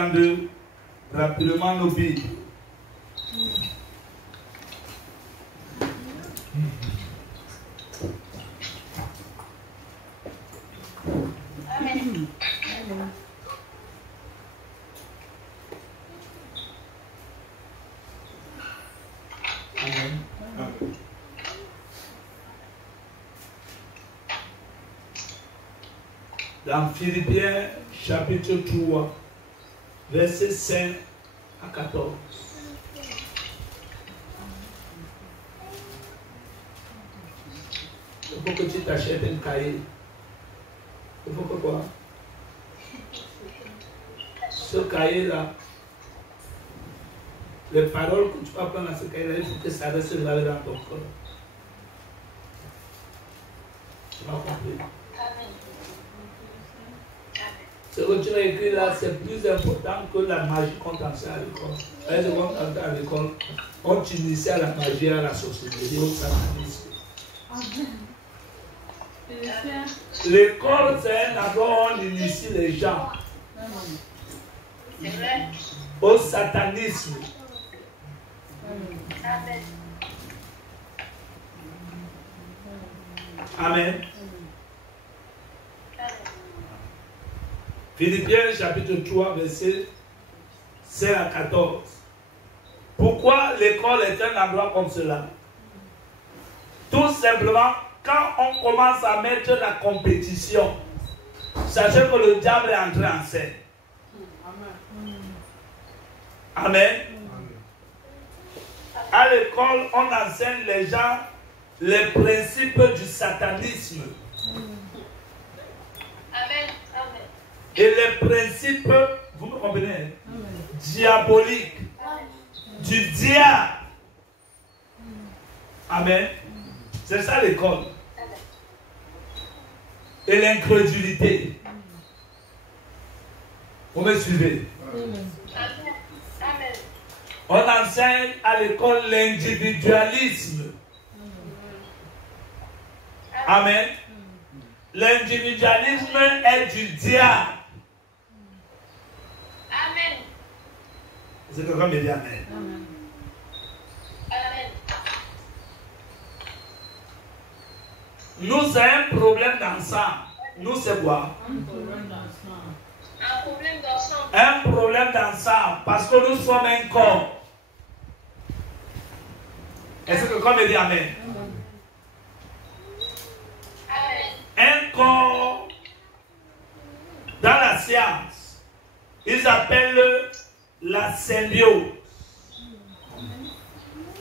prendre rapidement nos Bibles. Amen. Dans Philippiens chapitre 3, versets 5 à 14. Il faut que tu t'achètes un cahier. Il faut que quoi? Ce cahier-là, les paroles que tu vas prendre dans ce cahier-là, il faut que ça reste gravé dans ton corps. Tu m'as compris? Ce que tu as écrit là, c'est plus important que la magie qu'on t'enseigne à l'école. Parce que quand on t'enseigne à l'école, on t'initie à la magie, à la sorcellerie, au satanisme. L'école, c'est un endroit où on initie les gens au satanisme. Amen. Philippiens chapitre 3, verset 5 à 14. Pourquoi l'école est un endroit comme cela? Tout simplement, quand on commence à mettre la compétition, sachez que le diable est entré en scène. Amen. À l'école, on enseigne les gens les principes du satanisme. Amen. Et les principes, vous me comprenez, diaboliques, du diable. Amen. C'est ça l'école. Et l'incrédulité. Vous me suivez? Amen. On enseigne à l'école l'individualisme. Amen. L'individualisme est du diable. Amen. C'est quelqu'un me dit amen. Amen. Nous, c'est un problème d'ensemble. Nous, c'est quoi? Un problème d'ensemble. Un problème d'ensemble. Parce que nous sommes un corps. Est-ce que quelqu'un me dit amen? Amen. Un corps, dans la science, ils appellent la symbiose.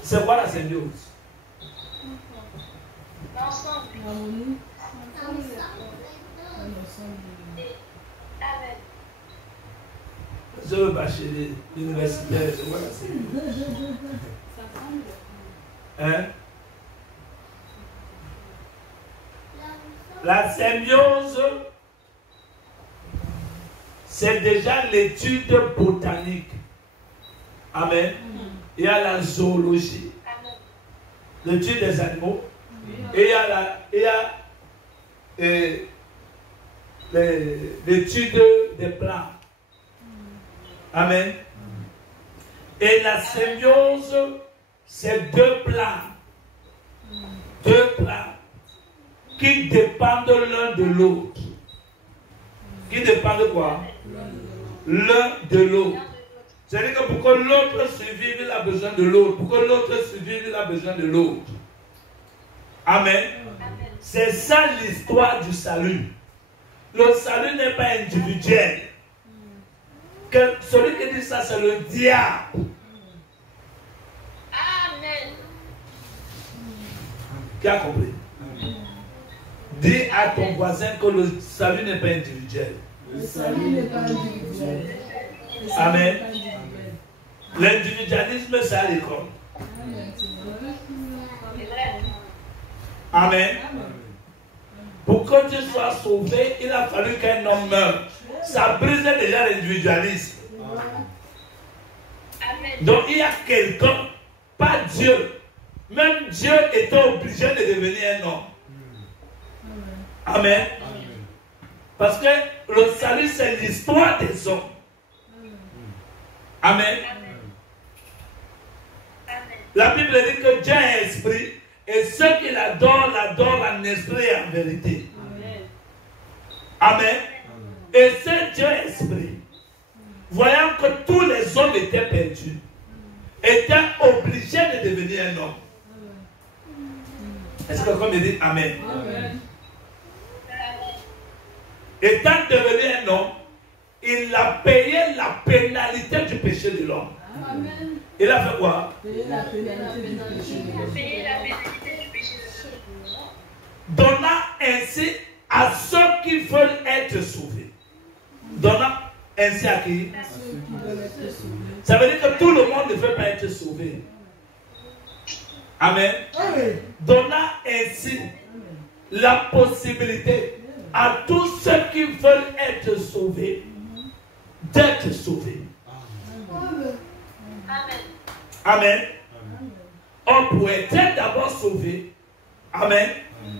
C'est quoi la symbiose? L'ensemble. Amen. Je veux bachelier, universitaire, c'est quoi la symbiose? Hein? La symbiose, c'est déjà l'étude botanique. Amen. Il y a la zoologie, l'étude des animaux, et il y a l'étude des plantes. Amen. Et la symbiose, c'est deux plans. Deux plans qui dépendent l'un de l'autre. Qui dépendent de quoi? L'un de l'autre. C'est-à-dire que pour que l'autre survive, il a besoin de l'autre. Pour que l'autre survive, il a besoin de l'autre. Amen. C'est ça l'histoire du salut. Le salut n'est pas individuel. Que celui qui dit ça, c'est le diable. Amen. Qui a compris? Dis à ton voisin que le salut n'est pas individuel. Le salut n'est pas individuel. Amen. L'individualisme, c'est à l'école. Amen. Pour que tu sois sauvé, il a fallu qu'un homme meure. Ça brise déjà l'individualisme. Donc il y a quelqu'un, pas Dieu. Même Dieu était obligé de devenir un homme. Amen. Parce que le salut, c'est l'histoire des hommes. Amen. La Bible dit que Dieu est esprit et ceux qui l'adorent, l'adorent en esprit et en vérité. Amen. Et ce Dieu esprit, voyant que tous les hommes étaient perdus, était obligé de devenir un homme. Est-ce que quelqu'un me dit Amen? Amen. Étant devenu un homme, il a payé la pénalité du péché de l'homme. Amen. Il a fait quoi? Payer la pénalité du péché. Donnant ainsi à ceux qui veulent être sauvés. Donnant ainsi à qui? À ceux qui veulent être sauvés. Ça veut dire que tout le monde ne veut pas être sauvé. Amen. Amen. Donnant ainsi la possibilité à tous ceux qui veulent être sauvés d'être sauvés. Amen. On pourrait être d'abord sauvé. Amen.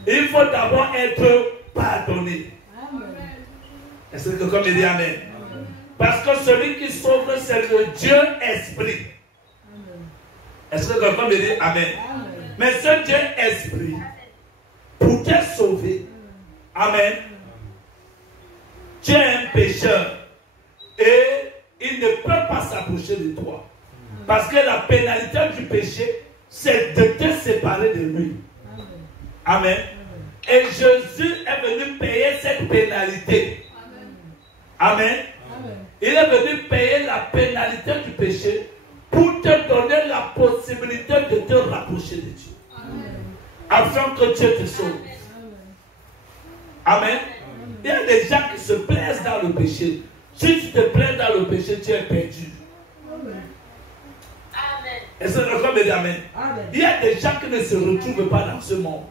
Il faut d'abord être pardonné. Est-ce que quelqu'un me dit Amen? Parce que celui qui sauve, c'est le Dieu esprit. Est-ce que quelqu'un me dit Amen? Mais ce Dieu esprit, pour te sauver, Amen, tu es un pécheur et il ne peut pas s'approcher de toi. Parce que la pénalité du péché, c'est de te séparer de lui. Amen. Et Jésus est venu payer cette pénalité. Amen. Il est venu payer la pénalité du péché pour te donner la possibilité de te rapprocher de Dieu. Afin que Dieu te sauve. Amen. Il y a des gens qui se plaisent dans le péché. Si tu te plais dans le péché, tu es perdu. Est-ce que quelqu'un me dit Amen? Il y a des gens qui ne se retrouvent pas dans ce monde.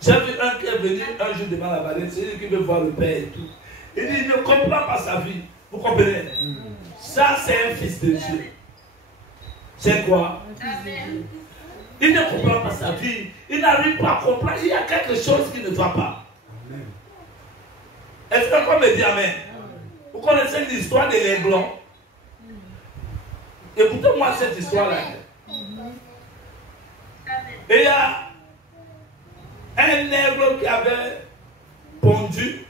J'ai vu un qui est venu un jour devant la vallée, c'est lui qui veut voir le Père et tout. Il dit, il ne comprend pas sa vie. Vous comprenez? Ça, c'est un fils de Dieu. C'est quoi? Il ne comprend pas sa vie. Il n'arrive pas à comprendre. Il y a quelque chose qui ne va pas. Est-ce que quelqu'un me dit Amen? Vous connaissez l'histoire de l'aiglon? Écoutez-moi cette histoire-là. Et il y a un aigle qui avait pondu.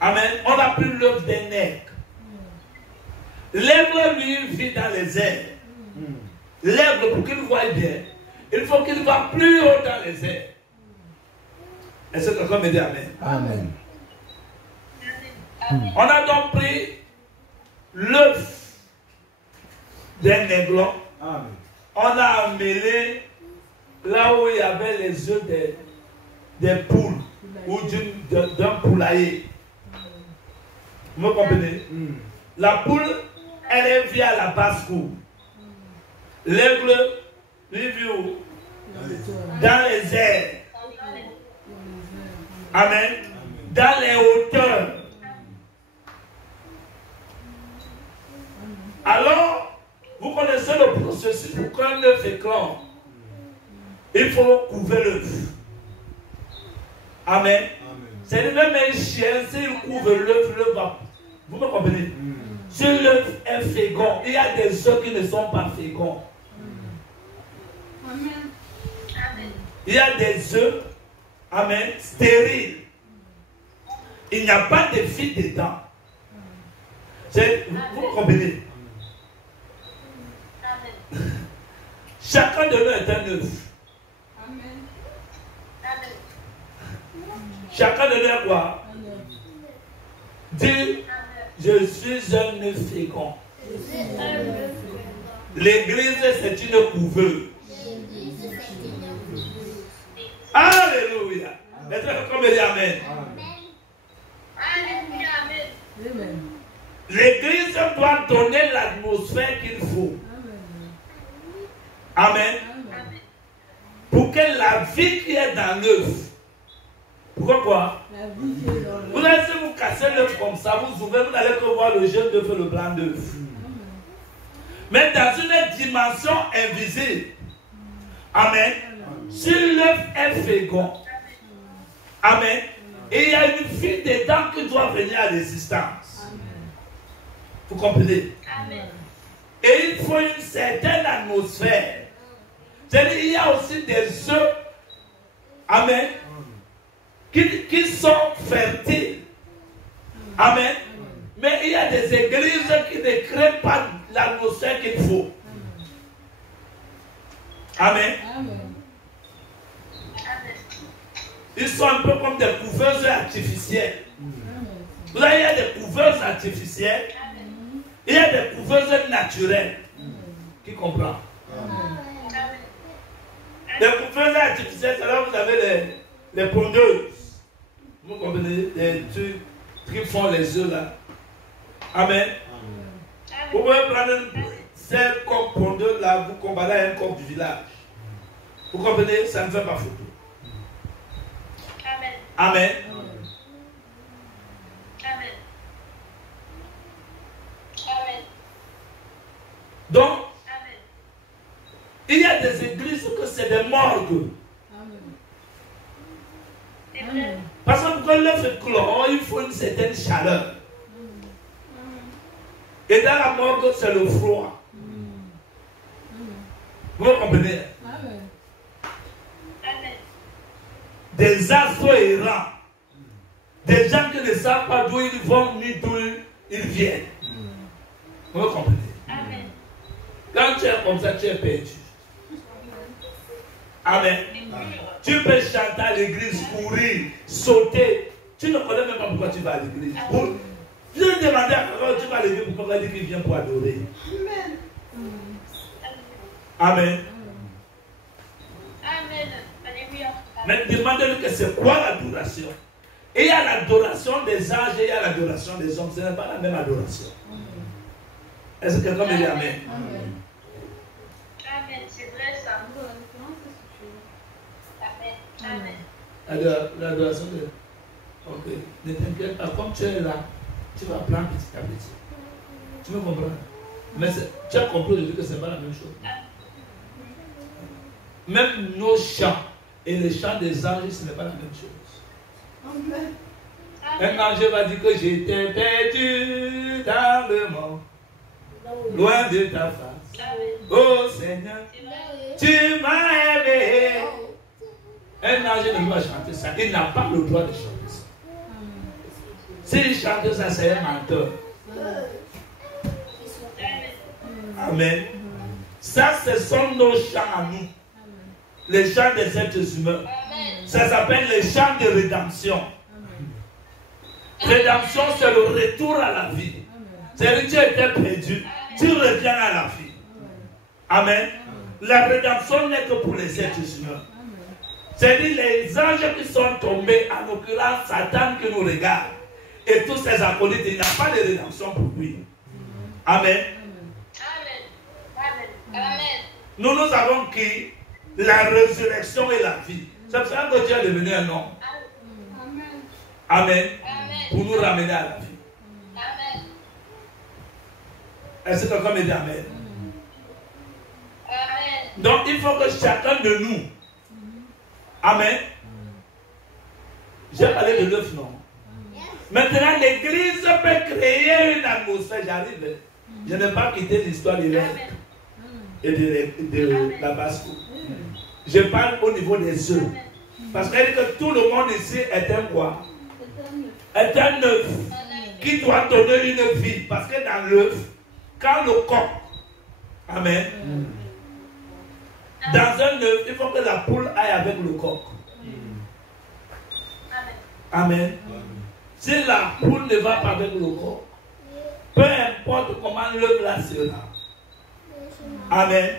Amen. On a pris l'œuf d'un aigle. L'aigle, lui, vit dans les airs. L'aigle, pour qu'il voie bien, il faut qu'il va plus haut dans les airs. Est-ce que quelqu'un me dit Amen? Amen. On a donc pris l'œuf d'un aiglon. On a emmêlé là où il y avait les œufs des poules ou d'un poulailler. Vous me comprenez? La poule, elle vit à la basse-cour. L'aigle, lui vit où? Dans les airs. Amen. Dans les hauteurs. Alors, vous connaissez le processus pour qu'un œuf éclore. Il faut couvrir l'œuf. Amen. C'est le même un chien, s'il couvre l'œuf, l'œuf va. Vous me comprenez? Si l'œuf est fécond, il y a des œufs qui ne sont pas féconds. Il y a des œufs, amen, stériles. Il n'y a pas de vie dedans. Vous comprenez? Chacun de nous est un œuf. Chacun de nous est quoi? Dis, je suis un œuf fécond. L'église, c'est une couveuse. Alléluia. Est-ce que quelqu'un me dit Amen? L'église doit donner l'atmosphère qu'il faut. Amen. Pour que la vie qui est dans l'œuf. Pourquoi quoi? Vous laissez vous casser l'œuf comme ça, vous ouvrez, vous n'allez que voir le jaune d'œuf et le blanc d'œuf. Mais dans une dimension invisible. Amen. Si l'œuf est fécond, amen, et il y a une vie dedans qui doit venir à l'existence. Vous comprenez? Amen. Et il faut une certaine atmosphère. C'est-à-dire qu'il y a aussi des œufs, amen, qui sont fertiles. Amen. Mais il y a des églises qui ne créent pas l'atmosphère qu'il faut. Amen. Ils sont un peu comme des couveuses artificielles. Vous voyez, il y a des couveuses artificielles. Il y a des couveuses naturelles. Qui comprend? Les couveuses artificielles, c'est là où vous avez les pondeuses. Vous comprenez? Les trucs qui font les œufs là. Amen. Vous pouvez prendre ces coques pondeuses là, vous comparez à un coq du village. Vous comprenez? Ça ne fait pas photo. Amen. Amen. Amen. Amen. Donc, Amen. il y a des églises que c'est des morgues. C'est vrai. Parce que quand l'œuf est clos, il faut une certaine chaleur. Et dans la morgue, c'est le froid. Vous comprenez? Amen. Des astres errants. Des gens qui ne savent pas d'où ils vont ni d'où ils viennent. Vous comprenez? Amen. Quand tu es comme ça, tu es perdu. Amen. Tu peux chanter à l'église, courir, sauter. Tu ne connais même pas pourquoi tu vas à l'église. Viens demander à quelqu'un, tu vas à l'église, pourquoi il dit qu'il vient pour adorer. Amen. Amen. Alléluia. Mais demandez-lui que c'est quoi l'adoration. Et il y a l'adoration des anges et il y a l'adoration des hommes. Ce n'est pas la même adoration. Est-ce que quelqu'un me dit Amen? Amen. C'est vrai ça. Amen. Amen. L'adoration de... Ok. Ne t'inquiète pas. Comme tu es là, tu vas apprendre petit à petit. Tu me comprends? Mais tu as compris aujourd'hui que ce n'est pas la même chose. Même nos chants et les chants des anges, ce n'est pas la même chose. Un ange va dire que j'étais perdu dans le monde, loin de ta face. Oh Seigneur, tu m'as aimé. Un ange ne peut pas chanter ça. Il n'a pas le droit de chanter ça. S'il chante ça, c'est un menteur. Amen. Ça, ce sont nos chants à nous. Les chants des êtres humains. Ça s'appelle les chants de rédemption. Rédemption, c'est le retour à la vie. C'est-à-dire que tu étais perdu, tu reviens à la vie. Amen. La rédemption n'est que pour les êtres humains. C'est-à-dire les anges qui sont tombés, en l'occurrence Satan qui nous regarde, et tous ses acolytes, il n'y a pas de rédemption pour lui. Amen. Amen. Nous avons qui? La résurrection et la vie. C'est pour ça que Dieu est devenu un homme. Amen. Pour nous ramener à la vie. Amen. Est-ce que quelqu'un me dit Amen? Amen. Donc il faut que chacun de nous. Amen. J'ai parlé de l'œuf, non? Maintenant, l'église peut créer une atmosphère. J'arrive. Je n'ai pas quitté l'histoire de l'œuf et de la basse-cour. Je parle au niveau des œufs. Parce qu'elle dit que tout le monde ici est un quoi? Est un œuf qui doit donner une vie. Parce que dans l'œuf, quand le coq, amen, dans un œuf, il faut que la poule aille avec le coq. Amen. Si la poule ne va pas avec le coq, peu importe comment l'œuf là sera. Amen.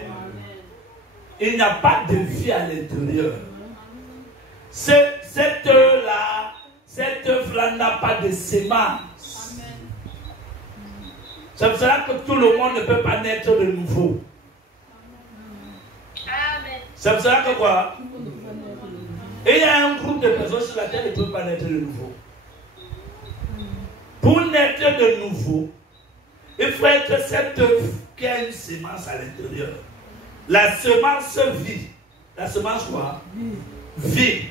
Il n'y a pas de vie à l'intérieur. Cette œuf-là n'a pas de sémence. C'est pour ça que tout le monde ne peut pas naître de nouveau. Amen. C'est pour ça que quoi? Et il y a un groupe de personnes sur la terre qui ne peuvent pas naître de nouveau. Pour naître de nouveau, il faut être cet œuf qui a une sémence à l'intérieur. La semence vit. La semence quoi? Vit.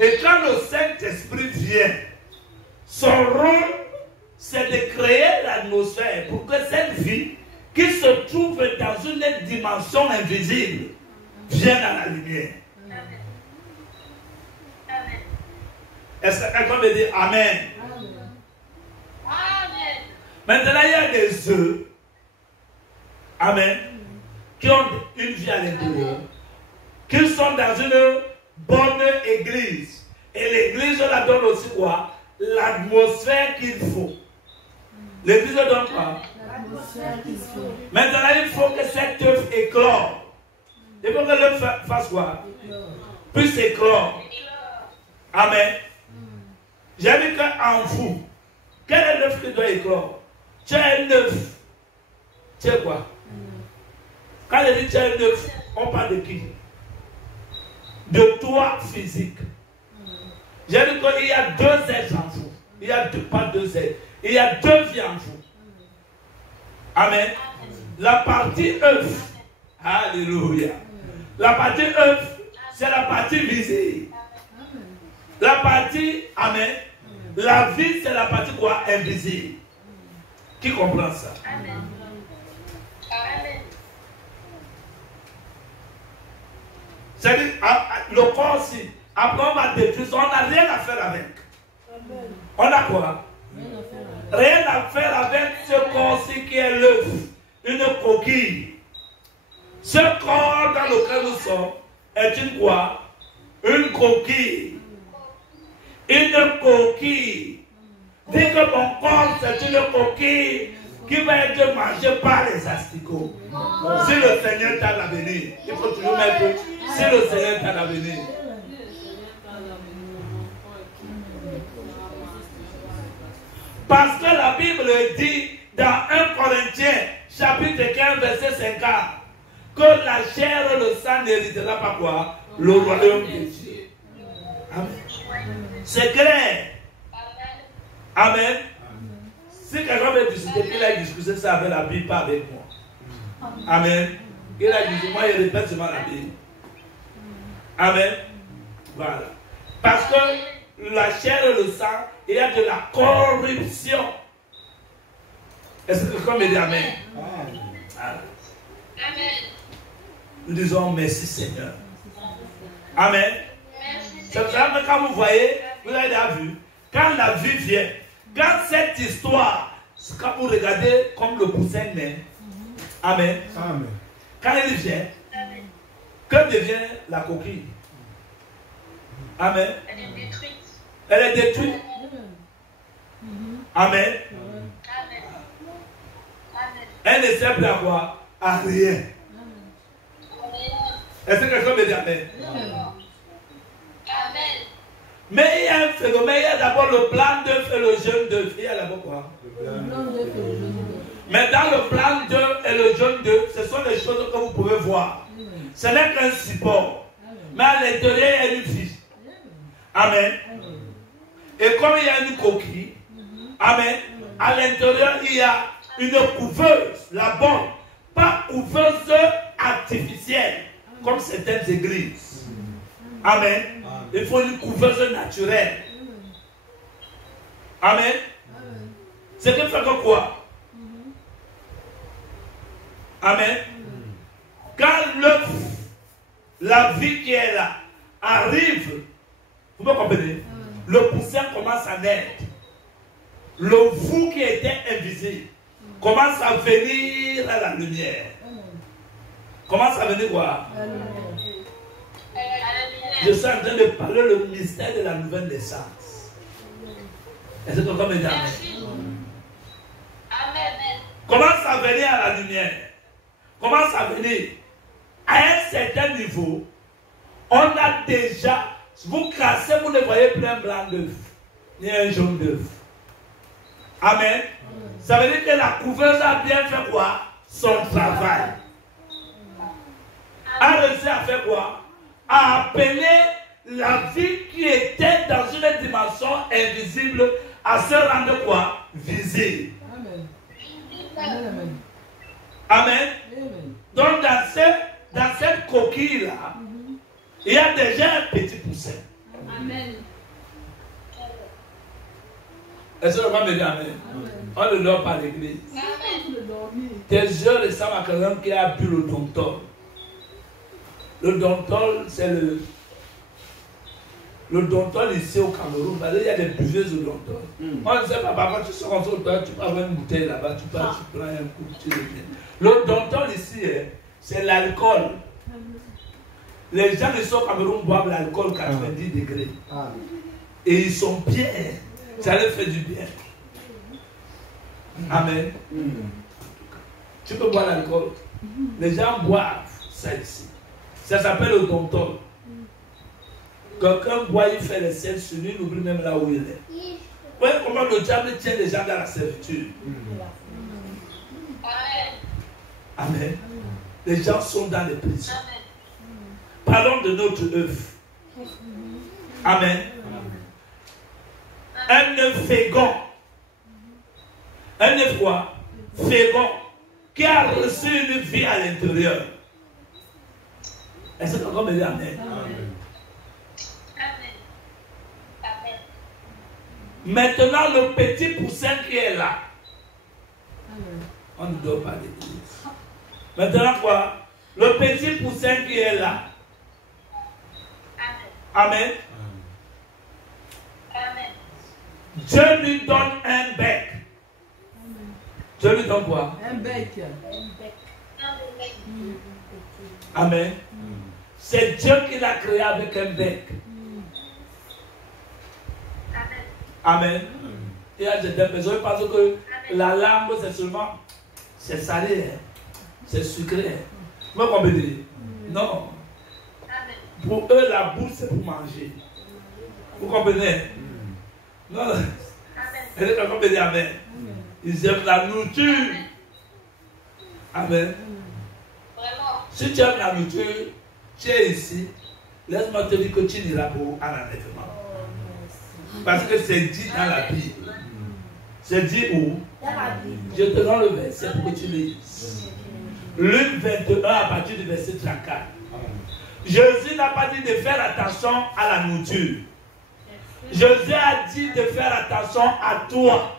Et quand le Saint-Esprit vient, son rôle, c'est de créer l'atmosphère pour que cette vie qui se trouve dans une dimension invisible vienne à la lumière. Est-ce que quelqu'un veut dire Amen? Amen. Maintenant, il y a des œufs, Amen, qui ont une vie à l'intérieur, qui sont dans une bonne église. Et l'église la donne aussi quoi? L'atmosphère qu'il faut. L'église donne quoi? L'atmosphère qu'il faut. Maintenant, il faut que cet œuf éclore. Il faut que l'œuf fasse quoi? Puisse éclore. Amen. J'ai dit qu'en vous, quel est l'œuf qui doit éclore? Tu as un œuf. Tu sais quoi? Quand je dis tu as un œuf, on parle de qui? De toi physique. J'ai dit qu'il y a deux êtres en vous. Il y a deux, pas deux êtres. Il y a deux vies en vous. Amen. La partie œuf. Alléluia. La partie œuf, c'est la partie visible. La partie, amen. La vie, c'est la partie quoi? Invisible. Qui comprend ça? Amen. Amen. C'est-à-dire, le corps aussi. Après, on va détruire ça. On n'a rien à faire avec. On a quoi? Rien à faire avec ce corps-ci qui est l'œuf. Une coquille. Ce corps dans lequel nous sommes est une quoi? Une coquille. Une coquille. Dis que mon corps c'est une coquille qui va être mangée par les asticots. Si le Seigneur t'a l'avenir, il faut toujours mettre si le Seigneur t'a l'avenir. Parce que la Bible dit dans 1 Corinthiens chapitre 15 verset 50 que la chair et le sang n'héritera pas quoi? Le royaume de Dieu. Amen. C'est clair. Amen. Si quelqu'un veut discuter, il a discuté ça avec la Bible, pas avec moi. Amen. Il a dit, moi, il répète seulement la Bible. Amen. Voilà. Parce que la chair et le sang, il y a de la corruption. Est-ce que quelqu'un me dit Amen? Amen. Nous disons merci Seigneur. Amen. C'est pour ça que quand vous voyez, vous avez déjà vu, quand la vie vient, quand cette histoire, quand vous regardez comme le poussin naît, Amen. Amen. Quand il vient, que devient la coquille? Amen. Elle est détruite. Elle est détruite. Amen. Amen. Amen. Elle ne sert plus à quoi? À rien. Est-ce que quelqu'un me dit Amen? Amen. Mais il y a un phénomène, il y a d'abord le blanc d'œuf et le jaune d'œuf. Il y a d'abord quoi? Mais dans le blanc d'œuf et le jaune d'œuf, ce sont les choses que vous pouvez voir. Ce n'est qu'un support. Mais à l'intérieur, il y a une vie. Amen. Et comme il y a une coquille, Amen, à l'intérieur, il y a une couveuse, la bonne. Pas couveuse artificielle, comme certaines églises. Amen. Il faut une couveuse naturelle. Amen. C'est que fait que quoi? Amen. Quand l'œuf, la vie qui est là, arrive, vous me comprenez? Le poussin commence à naître. Le vous qui était invisible commence à venir à la lumière. Commence à venir quoi? Je suis en train de parler le mystère de la nouvelle naissance. Est-ce que quelqu'un me dit Amen? Amen. Commence à venir à la lumière. Commence à venir. À un certain niveau, on a déjà, vous cassez, vous ne voyez plus un blanc d'œuf, ni un jaune d'œuf. Amen. Ça veut dire que la couveuse a bien fait quoi? Son travail. A réussi à faire quoi? À appeler la vie qui était dans une dimension invisible à se rendre quoi? Visible. Amen. Amen. Donc dans cette coquille-là, il y a déjà un petit poussin. Amen. Est-ce que on va me dire amen? On ne dort pas à l'église. Tes yeux ressemblent à quelqu'un qui a bu le Dontol. Le Dontol, c'est le Dontol ici au Cameroun. Il y a des buveuses de Dontol. On ne sait pas, parfois tu sors en toi, tu peux avoir une bouteille là-bas, tu prends un coup, tu reviens. Le Dontol ici, c'est l'alcool. Les gens ici au Cameroun boivent l'alcool 90 degrés. Et ils sont bien. Ça leur fait du bien. Amen. Tu peux boire l'alcool. Les gens boivent ça ici. Ça s'appelle le Dontol. Quelqu'un boit, il fait les scènes sur lui, il oublie même là où il est. Vous voyez comment le diable tient les gens dans la servitude. Amen. Les gens sont dans les prisons. Parlons de notre œuvre. Amen. Un œuf fécond. Un œuf quoi? Fécond. Qui a reçu une vie à l'intérieur. Est-ce que quelqu'un me dit amen? Maintenant, le petit poussin qui est là. On ne doit pas l'église. Maintenant quoi? Le petit poussin qui est là. Amen. Dieu lui donne un bec. Dieu lui donne quoi? Un bec. Amen. C'est Dieu qui l'a créé avec un bec. Amen. Il y a des personnes parce que la langue c'est seulement, c'est salé, hein? C'est sucré. Vous comprenez? Non. Pour eux, la bouffe c'est pour manger. Vous comprenez? Non. Est-ce que quelqu'un peut dire amen? Ils aiment la nourriture. Amen. Si tu aimes la nourriture, tu es ici. Laisse-moi te dire que tu n'iras pas à l'enlèvement. Parce que c'est dit dans la Bible. C'est dit où? Je te donne le verset pour que tu lises. Luc 21 à partir du verset 34. Jésus n'a pas dit de faire attention à la nourriture. Jésus a dit de faire attention à toi.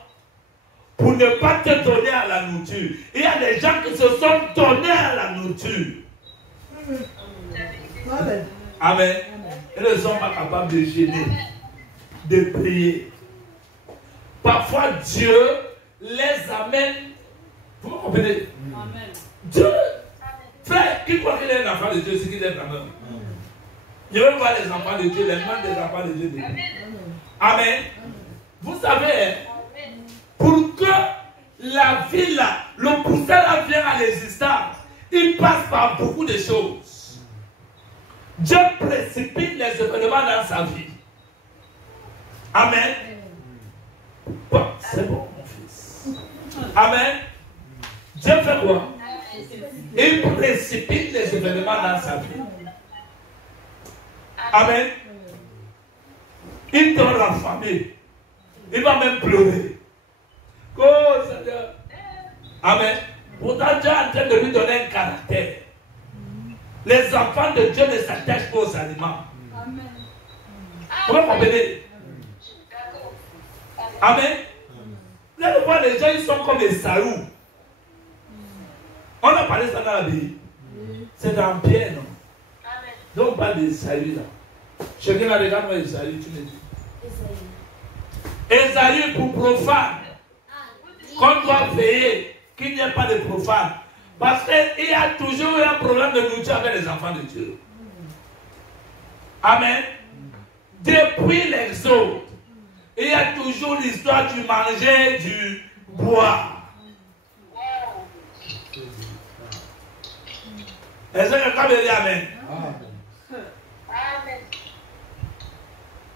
Pour ne pas te donner à la nourriture. Il y a des gens qui se sont donnés à la nourriture. Amen. Ils ne sont pas capables de gêner, de prier. Parfois, Dieu les amène. Vous comprenez? Dieu, frère, qui croit qu'il est un enfant de Dieu, c'est qu'il est vraiment. Je veux voir les enfants de Dieu, les mains des enfants de Dieu. Amen. Vous savez, pour que la vie là, le poussin là vienne à l'existence, il passe par beaucoup de choses. Dieu précipite les événements dans sa vie. Amen. Bon, c'est bon, mon fils. Amen. Dieu fait quoi? Il précipite les événements dans sa vie. Amen. Il te rend affamé. Il va même pleurer. Oh Seigneur. Amen. Pourtant, Dieu est en train de lui donner un caractère. Les enfants de Dieu ne s'attachent pas aux aliments. Amen. Vous comprenez? Amen. Vous allez voir, les gens, ils sont comme des Saoul. On a parlé ça dans la Bible. C'est dans Pierre, non? Amen. Donc, on parle des Saoul là. Chacun a regardé Esaü, tu me dis. Esaü pour profane. Qu'on doit veiller qu'il n'y ait pas de profane. Parce qu'il y a toujours un problème de nourriture avec les enfants de Dieu. Amen. Depuis l'Exode, il y a toujours l'histoire du manger, du boire. Est-ce que quelqu'un veut dire amen? Amen.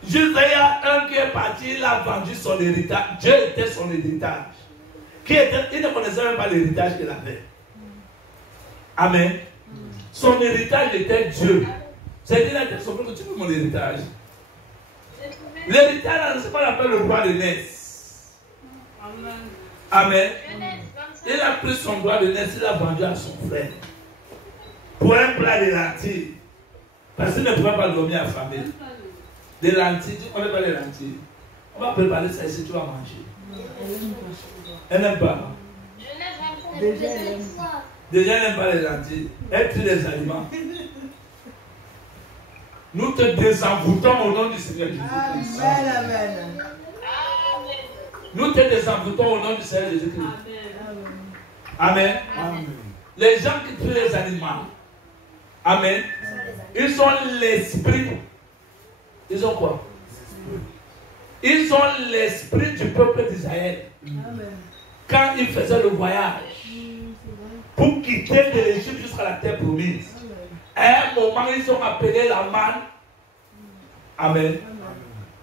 Juste il y a un qui est parti, il a vendu son héritage. Dieu était son héritage. Il ne connaissait même pas l'héritage qu'il avait. Amen. Son héritage était Dieu. C'est qu'il a dit, tu veux mon héritage? L'héritage, c'est ce qu'on appelle le droit de naissance. Amen. Il a pris son droit de naissance, il a vendu à son frère. Pour un plat de lentilles. Parce qu'il ne pouvait pas dormir affamé. Des lentilles, on ne connaît pas les lentilles. On va préparer ça ici, tu vas manger. Elle n'aime pas. Déjà, elle aime. Déjà, elle n'aime pas les lentilles. Elle tue les aliments. Nous te désenvoûtons au nom du Seigneur Jésus-Christ. Amen, amen. Nous te désenvoûtons au nom du Seigneur Jésus-Christ. Amen. Amen. Les gens qui tuent les animaux. Amen. Ils ont l'esprit. Ils ont quoi? Ils ont l'esprit du peuple d'Israël. Quand ils faisaient le voyage pour quitter de l'Égypte jusqu'à la terre promise, à un moment, ils ont appelé la manne. Amen.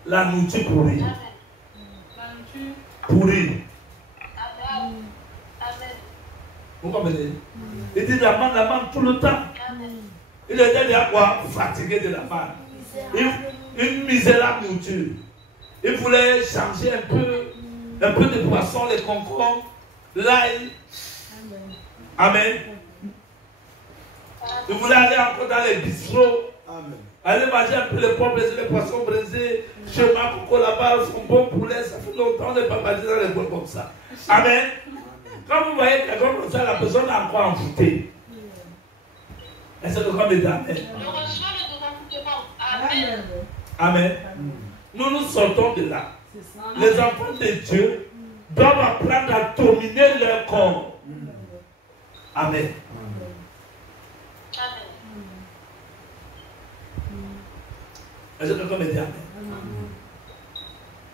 La nourriture pourrie. Pourrie. Vous comprenez? Il dit la manne tout le temps. Il était déjà quoi? Fatigué de la manne. Une misérable nourriture. Il voulait changer un peu de poisson, les concombres, l'ail. Amen. Il voulait aller encore dans les bistrots. Amen. Aller manger un peu les pommes brisées, les poissons brisés. Chez ma coco là-bas, son bon poulet. Ça fait longtemps qu'on n'est pas mangé dans les bols comme ça. Amen. Quand vous voyez quelqu'un comme ça, la personne est encore envoûtée. Et c'est le grand médaille. Amen. Amen. Amen. Nous nous sortons de là. Les enfants de Dieu doivent apprendre à dominer leur corps. Amen. Est-ce que quelqu'un me dit Amen?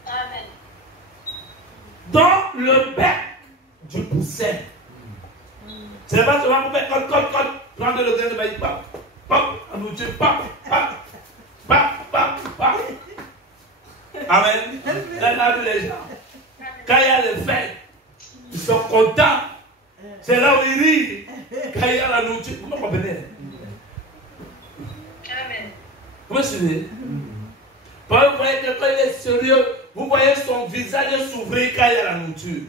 Amen. Dans le bec du poussin, c'est pas seulement pour mettre prendre le grain de maïs, en nourriture, Amen. Là, les gens, quand il y a les fêtes, ils sont contents. C'est là où ils rient. Quand il y a la nourriture, comment vous comprenez? Amen. Vous me suivez? Quand vous voyez quelqu'un il est sérieux, vous voyez son visage s'ouvrir quand il y a la nourriture.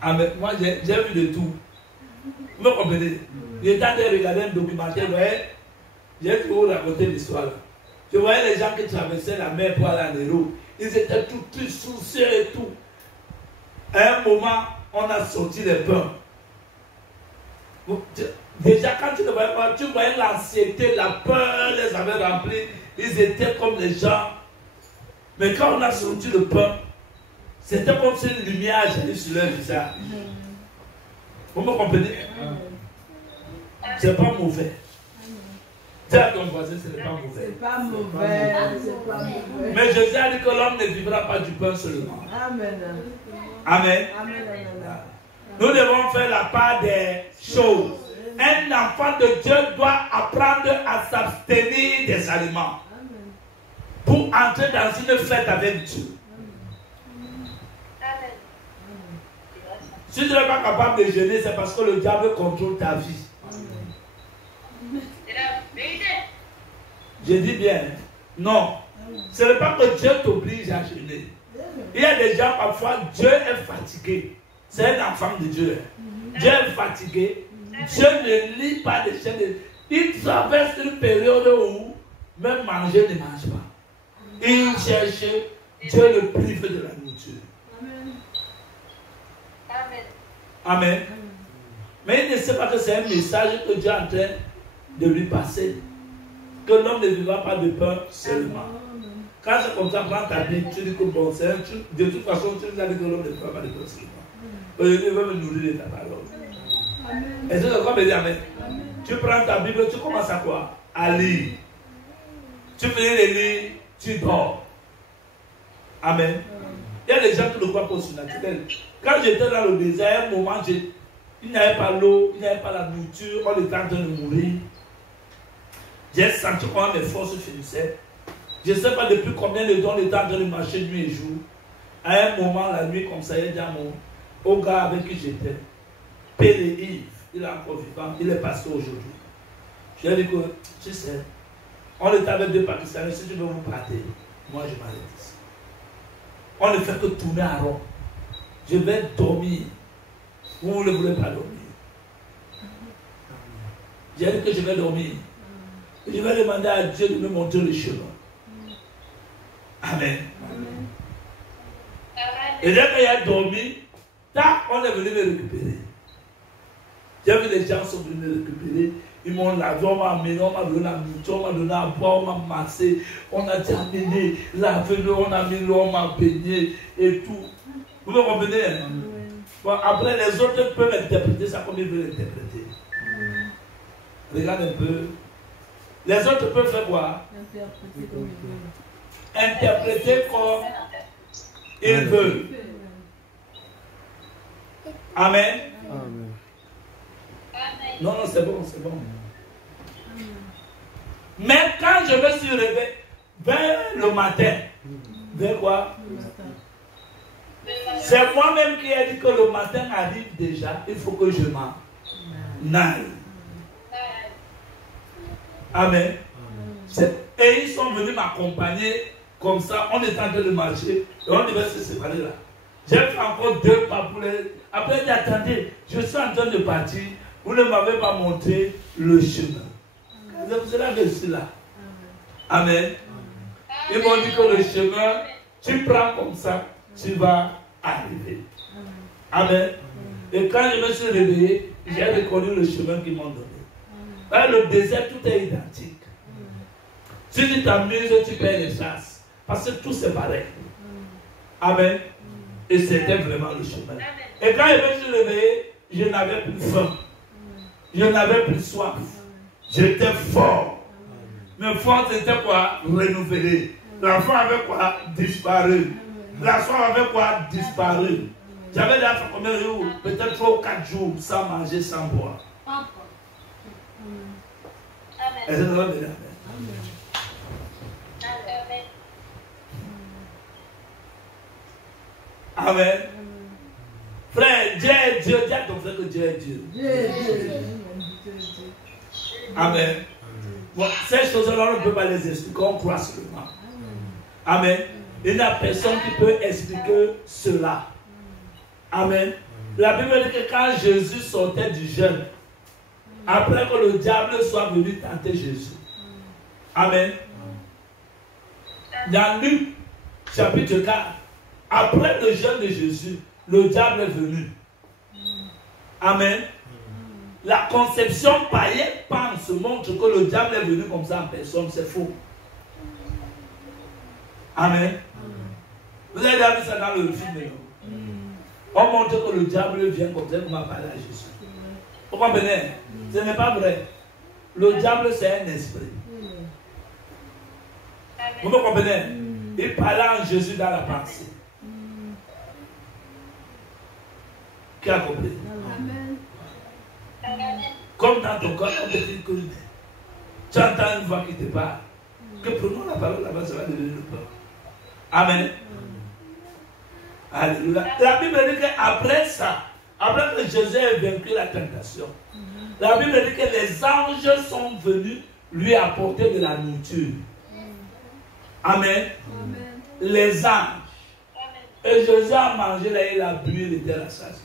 Amen. Moi, j'ai vu de tout. Vous me comprenez? J'étais en train de regarder un documentaire, vous voyez, j'ai toujours raconté l'histoire. Je voyais les gens qui traversaient la mer pour aller en Héros. Ils étaient tout tristes, soucieux et tout. À un moment, on a sorti les pains. Déjà, quand tu ne voyais pas, tu voyais l'anxiété, la peur les avait remplis. Ils étaient comme les gens. Mais quand on a sorti le pain, c'était comme si une lumière jaillit sur leur visage. Vous me comprenez? C'est pas mauvais. Dis à ton voisin, ce n'est pas mauvais. C'est pas mauvais. C'est pas mauvais. Mais Jésus a dit que l'homme ne vivra pas du pain seulement. Amen. Amen. Amen. Amen. Nous devons faire la part des choses. Un enfant de Dieu doit apprendre à s'abstenir des aliments pour entrer dans une fête avec Dieu. Amen. Si tu n'es pas capable de jeûner, c'est parce que le diable contrôle ta vie. C'est la vérité. Je dis bien, non. Ce n'est pas que Dieu t'oblige à jeûner. Il y a des gens, parfois, Dieu est fatigué. C'est un enfant de Dieu. Dieu est fatigué. Dieu ne lit pas des chaînes. Il traverse une période où même manger ne mange pas. Il cherche, Dieu le prive de la nourriture. Amen. Amen. Mais il ne sait pas que c'est un message que Dieu est en train de lui passer. Que l'homme ne vivra pas de pain seulement. Quand c'est comme ça, prends ta Bible, tu dis que bon, c'est un truc. De toute façon, tu nous as dit que l'homme ne vivra pas de pain seulement. Aujourd'hui, il veut me nourrir de ta parole. Est-ce que quelqu'un me dit Amen? Tu prends ta Bible, tu commences à quoi? À lire. Tu finis de lire, tu dors. Amen. Il y a des gens qui ne croient pas au surnaturel. Quand j'étais dans le désert, à un moment, il n'y avait pas l'eau, il n'y avait pas la nourriture, on était en train de mourir. J'ai senti comment mes forces finissaient. Je ne sais pas depuis combien de temps on était en train de marcher nuit et jour. À un moment, la nuit, comme ça, il y a au gars avec qui j'étais. Pélé Yves, il est encore vivant, il est pasteur aujourd'hui. Je lui ai dit que, tu sais, on était avec deux Pakistanais, si tu veux vous partir, moi je m'arrête ici. On ne fait que tourner à rond. Je vais dormir. Vous ne voulez pas dormir. J'ai dit que je vais dormir. Je vais demander à Dieu de me montrer le chemin. Amen. Et dès qu'il a dormi, tac, on est venu me récupérer. J'ai vu les gens sont venus me récupérer. Ils m'ont lavé, on m'a amené, on m'a donné la nourriture, on m'a donné à boire, on m'a massé. On a dit amené, lavé-le, on a mis l'eau, on m'a baigné et tout. Vous me comprenez? Hein? Bon, après, les autres peuvent interpréter ça comme ils veulent interpréter. Regarde un peu. Les autres peuvent faire quoi? Interpréter comme ils veulent. Amen. Amen. Non, non, c'est bon, c'est bon. Mais quand je me suis réveillé, vers le matin, vers quoi? C'est moi-même qui ai dit que le matin arrive déjà, il faut que je m'en aille. Amen. Et ils sont venus m'accompagner comme ça, on est en train de marcher et on devait se séparer là. J'ai fait encore 2 pas pour les... Après, j'ai dit, attendez, je suis en train de partir, vous ne m'avez pas montré le chemin. C'est pour cela que je suis là. Amen. Ils m'ont dit que le chemin, tu prends comme ça, tu vas arriver. Amen. Et quand je me suis réveillé, j'ai reconnu le chemin qu'ils m'ont donné. Dans le désert, tout est identique. Si tu t'amuses, tu payes les chasses. Parce que tout c'est pareil. Amen. Et c'était vraiment le chemin. Et quand je me suis réveillé, je n'avais plus faim. Je n'avais plus soif. J'étais fort. Mes forces étaient quoi? Renouvelées. La faim avait quoi? Disparu. La soif avait quoi? Disparu. J'avais déjà fait combien de jours? Peut-être 3 ou 4 jours sans manger, sans boire. Est-ce que vous avez dit Amen. Frère, Dieu est Dieu. Dis à ton frère que Dieu est Dieu. Amen. Bon, ces choses-là, on ne peut pas les expliquer. On croit seulement. Amen. Il n'y a personne qui peut expliquer cela. Amen. La Bible dit que quand Jésus sortait du jeûne, après que le diable soit venu tenter Jésus. Amen. Dans Luc, chapitre 4, après le jeûne de Jésus, le diable est venu. Amen. La conception païenne pense, montre que le diable est venu comme ça en personne, c'est faux. Amen. Vous avez déjà vu ça dans le film, non? On montre que le diable vient comme ça, comme à parler à Jésus. Vous comprenez? Ce n'est pas vrai. Le diable, c'est un esprit. Vous me comprenez? Il parlait en Jésus dans la pensée. Qui a compris? Comme dans ton corps, on peut dire que tu entends une voix qui te parle. Que prenons la parole là-bas, ça va devenir le peur. Amen. Alléluia. La Bible dit qu'après ça, après que Jésus ait vaincu la tentation, la Bible dit que les anges sont venus lui apporter de la nourriture. Amen. Les anges. Et Jésus a mangé là, il a bu, il était rassasié.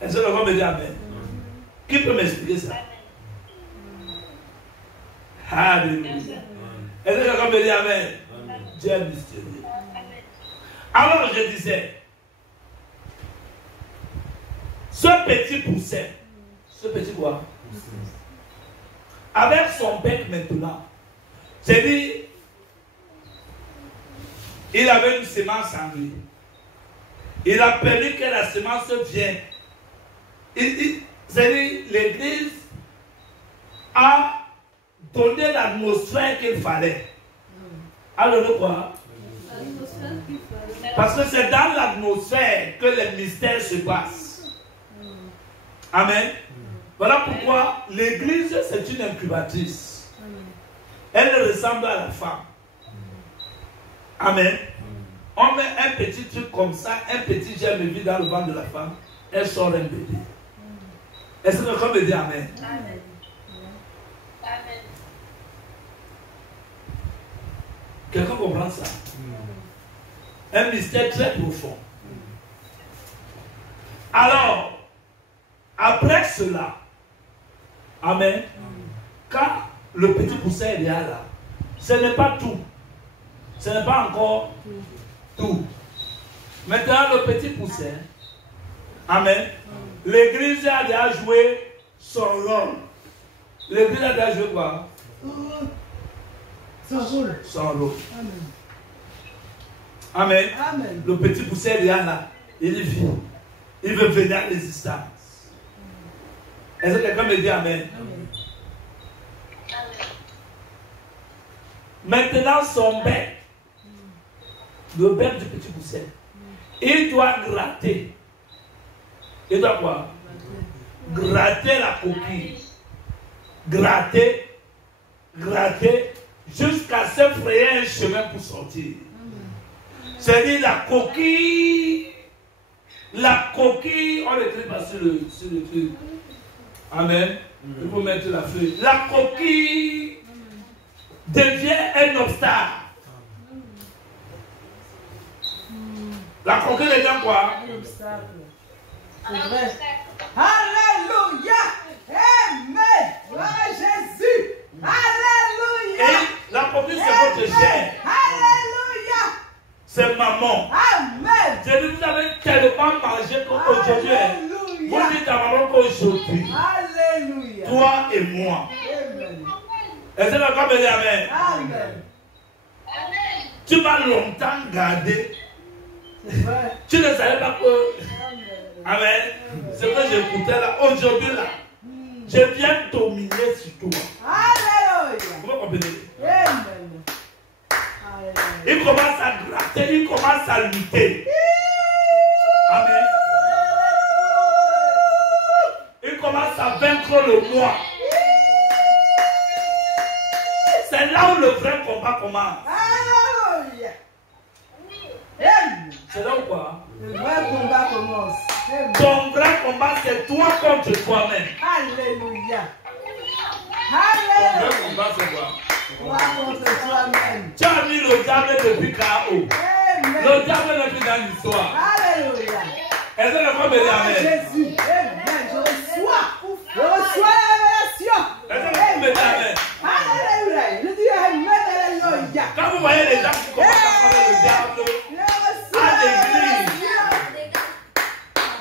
Est-ce que vous me dire Amen? Qui peut m'expliquer ça? Alléluia. Est-ce que quelqu'un me dit Amen? Dieu est mystérieux. Alors je disais, ce petit poussin, ce petit quoi? Avec son bec maintenant, c'est-à-dire, il avait une semence en lui. Il a permis que la semence vienne. C'est-à-dire, l'Église a donné l'atmosphère qu'il fallait. Alors quoi? Parce que c'est dans l'atmosphère que les mystères se passent. Amen. Voilà pourquoi l'Église, c'est une incubatrice. Elle ressemble à la femme. Amen. On met un petit truc comme ça, un petit germe vide dans le ventre de la femme, elle sort un bébé. Est-ce que quelqu'un me dit Amen? Amen. Amen. Quelqu'un comprend ça? Un mystère très profond. Alors, après cela, Amen, quand le petit poussin est là, ce n'est pas tout. Ce n'est pas encore tout. Maintenant, le petit poussin. Amen. L'église a déjà joué son rôle. L'église a déjà joué quoi? Son rôle. Son rôle. Amen. Amen. Amen. Le petit poussin est là. Il vit. Il veut venir à l'existence. Est-ce que quelqu'un me dit Amen? Amen. Maintenant, son bec, le bec du petit poussin, il doit gratter. Il doit quoi? Gratter la coquille. Gratter, gratter, jusqu'à se frayer un chemin pour sortir. C'est-à-dire la coquille, on l'écrit pas sur le truc. Amen. Il faut mettre la feuille. La coquille devient un obstacle. La coquille devient quoi? Un obstacle. C'est vrai. Alléluia. Amen. Gloire à Jésus. Alléluia. Et la coquille, c'est votre chair. Alléluia. C'est maman. Amen. Je dis, vous avez tellement mangé qu'aujourd'hui, vous Alléluia. dites à maman qu'aujourd'hui, Alléluia. toi et moi. Amen. Est-ce que quelqu'un me dit Amen? Amen. Tu m'as longtemps gardé. C'est vrai. Tu ne savais pas que. Amen. Amen. Ce que j'écoutais là, aujourd'hui là, je viens dominer sur toi. Alléluia. Vous comprenez? Amen. Alléluia. Il commence à gratter, il commence à lutter. Amen. Il commence à vaincre le moi. C'est là où le vrai combat commence. Alléluia. Amen. C'est là où quoi? Le vrai combat commence. Amen. Ton vrai combat, c'est toi contre toi-même. Alléluia. Ton Alléluia. vrai combat, c'est quoi? Toi contre toi-même. Tu as mis le diable depuis KO. Amen. Le diable n'est plus dans l'histoire. Alléluia. Est-ce que le corps me dit Oh, Amen? Jésus. Amen. Je reçois la révélation. Est-ce que le corps me dit Amen? Alléluia. Je dis Amen. Alléluia. Quand vous voyez les gens qui commencent à parler le diable, Je reçois à la l'église, révélation.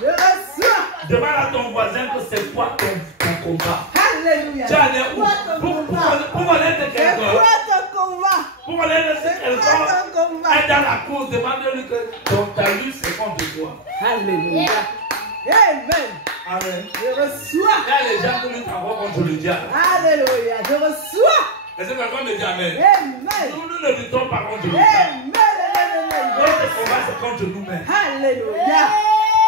Je reçois. demande à ton voisin que c'est quoi ton combat. Alléluia. Tu as des C'est quoi ton combat? pour connaître C'est quelqu'un, quoi ton combat? pour connaître C'est quelqu'un, quoi ton combat? est dans la course, demande-lui que donc ta lutte c'est contre toi. Alléluia. Amen. Amen. Je reçois. Il y a les gens qui luttent encore contre le diable. Alléluia. Je reçois. Est-ce que quelqu'un me dit Amen? Amen. Nous ne luttons pas contre le diable. Amen. Notre combat c'est contre nous-mêmes. Alléluia.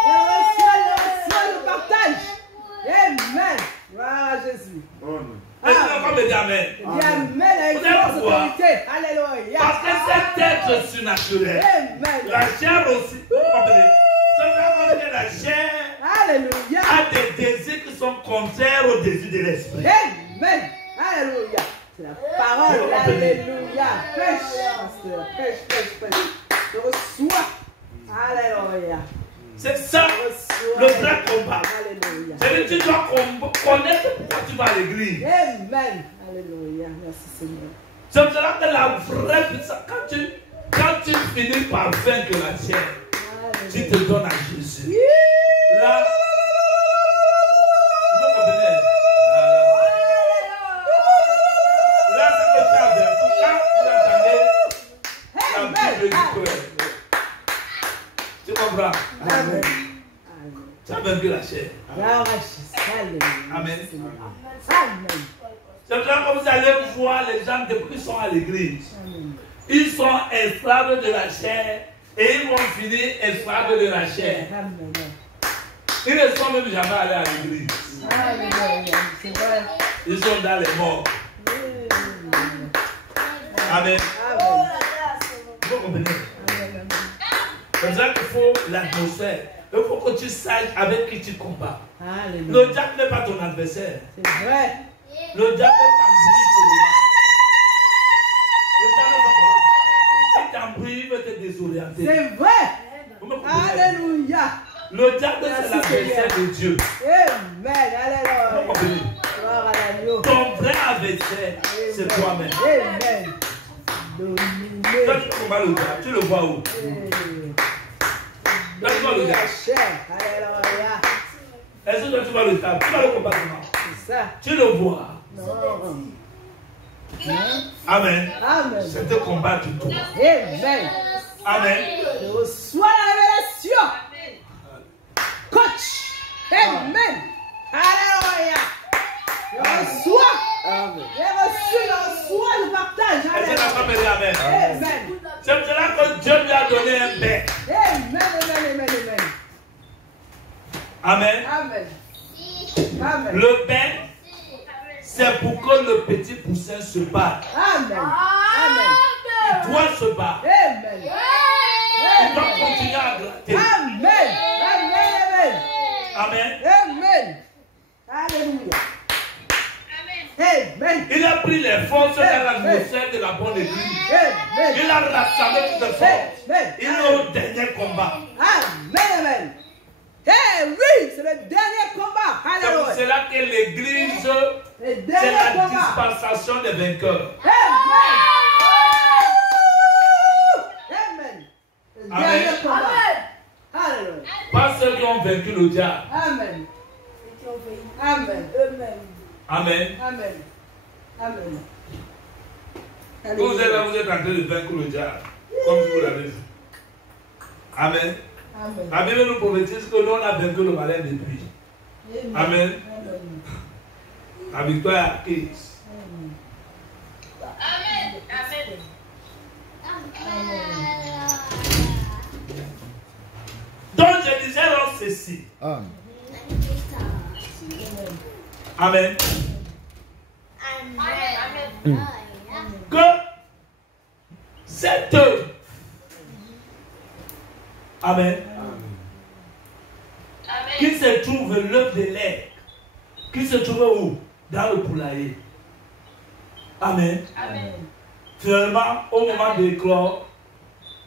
Je reçois le partage. Amen. Gloire à Jésus. Est-ce que quelqu'un me dit Amen? Dis Amen avec Vous savez force pourquoi? autorité. Alléluia. Parce que cet être surnaturel, Amen. la chair aussi, vous comprenez? C'est vraiment que la chair Alléluia. a des désirs qui sont contraires aux désirs de l'esprit. Amen. Alléluia. C'est la parole. Vous comprenez? Alléluia. Pêche, pasteur. Pêche. Je reçois. Alléluia. C'est ça Je reçois. le vrai combat. Alléluia. C'est-à-dire que tu dois connaître pourquoi tu vas à l'église. Amen. Alléluia. Merci Seigneur. C'est pour cela que la vraie puissance, quand tu finis par vaincre la chair, tu te donnes à Jésus. Là, vous comprenez? Là, c'est que tu as vaincu. Quand vous entendez la Bible du cœur, tu comprends? Amen. Tu as vaincu la chair. Gloire à Jésus. Alléluia. Amen. Amen. C'est pour ça que vous allez voir les gens depuis qu'ils sont à l'église. Amen. Ils sont esclaves de la chair et ils vont finir esclaves de la chair. Amen. Ils ne sont même jamais allés à l'église. Alléluia. C'est vrai. Ils sont dans les morts. Amen. Amen. Vous comprenez? Amen. C'est pour ça qu'il faut l'atmosphère. Il faut que tu saches avec qui tu combats. Alléluia. Le diable n'est pas ton adversaire. C'est vrai. Le diable t'embrouille seulement. Le diable fait quoi? Il t'embrouille, il veut te désorienter. C'est vrai. Vous me comprenez? Alléluia. Le diable c'est l'adversaire de Dieu. Amen. Vous Alléluia. comprenez? Gloire à l'agneau. Ton vrai adversaire, c'est toi-même. Amen. Quand Dominé. tu combats le diable, tu le vois où? Toi, tu vas le gars. Alléluia. Est-ce que toi, tu vas le faire? Tu vas le combattement. C'est ça. Tu le vois. Non. Amen. Amen. C'est un combat du tout. Amen. Amen. Je reçois la révélation. Coach. Amen. Alléluia. Je reçois. Amen. Je reçois le partage. Est-ce que la femme dit Amen? Amen. C'est pour cela que Dieu lui a donné un bec. Amen. Amen. Amen. Amen. Amen. Le bec, c'est pour que le petit poussin se batte. Amen. Amen. Il doit se battre. Amen. Il doit continuer à gratter. Amen. Amen. Amen. Amen. Alléluia. Amen. Il a pris les forces dans l'atmosphère de la bonne église. Amen. Il a rassemblé toutes les forces. Amen. Il est au dernier combat. Amen. Amen. Eh oui, c'est le dernier combat. C'est pour Alléluia. cela que l'église, Le c'est dernier la combat. dispensation des vainqueurs. Amen. Amen. Le Amen. dernier combat. Alléluia. Pas ceux qui ont vaincu le diable. Amen. Amen. Amen. Amen. Amen. Vous êtes là, vous êtes en train de vaincre le diable. Comme vous l'avez dit. Amen. Amen. La Bible nous prophétise que nous on a vaincu le malin depuis. Amen. La victoire est acquise. Donc je disais alors ceci. Amen. Amen. Que cette œuvre. Amen. Qui se trouve l'œuf de l'air. Qui se trouve où? Dans le poulailler. Amen. Finalement, au moment d'éclore,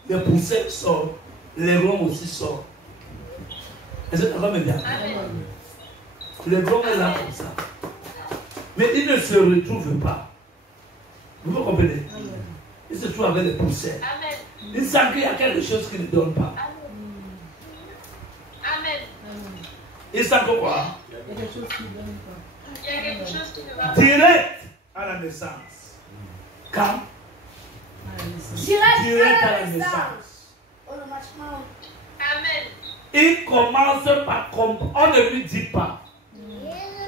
les poussins sortent, les grands aussi sortent. Est-ce que tu vas me dire? Les grands est là comme ça. Mais ils ne se retrouvent pas. Vous comprenez? Ils se trouvent avec les poussins. Ils savent qu'il y a quelque chose qui ne donne pas. Ils savent que quoi? Direct à la naissance. Quand? Direct à la naissance. Il commence par comprendre. On ne lui dit pas.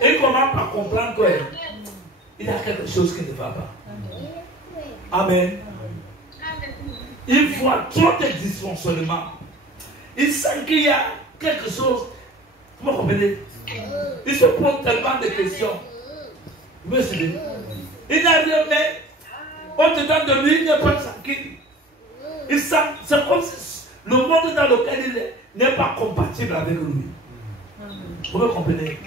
Il commence par comprendre qu'il y a quelque chose qui ne va pas. Amen. Il voit trop de dysfonctionnements. Il sent qu'il y a quelque chose. Vous comprenez? Il se pose tellement de questions. Vous me suivez? Il n'a rien, mais au-dedans de lui, il n'est pas tranquille. Il sent, c'est comme si le monde dans lequel il est n'est pas compatible avec lui. Vous me comprenez?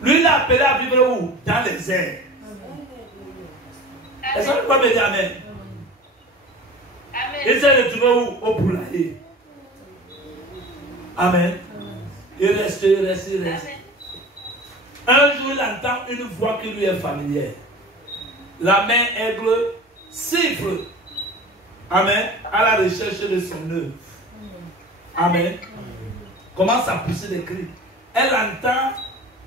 Lui, il a appelé à vivre où? Dans les airs. Est-ce que vous pouvez me dire Amen? Il s'est retrouvé où? Au poulailler. Amen. Il reste. Un jour, il entend une voix qui lui est familière. La main aigle siffle. Amen. À la recherche de son œuvre. Amen. Commence à pousser des cris. Elle entend,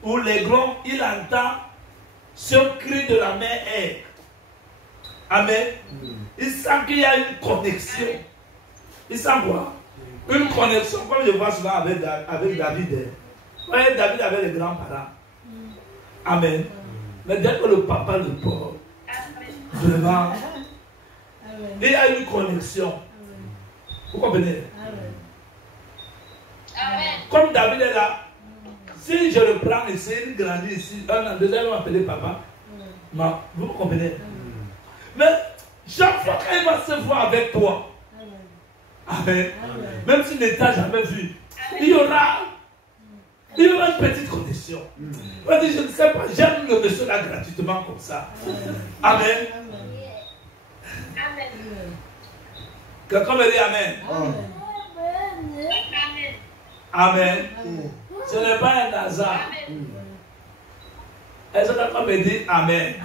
ou les grands, il entend ce cri de la main aigle. Amen. Il sent qu'il y a une connexion. Il sent quoi? Une connexion, comme je vois souvent avec David. Vous voyez, David avait les grands-parents. Amen. Mais dès que le papa le porte, vraiment, il y a une connexion. Vous comprenez? Comme David est là, si je le prends ici, il grandit ici, un an, 2 ans, il va m'appeler papa. Non, vous comprenez? Mais chaque fois qu'il va se voir avec toi, amen, même s'il ne t'a jamais vu, il y aura une petite condition. Il va dire, je ne sais pas, j'aime le monsieur là gratuitement comme ça. Amen. Quelqu'un me dit Amen. Amen. Ce n'est pas un hasard. Est-ce que quelqu'un me dit Amen?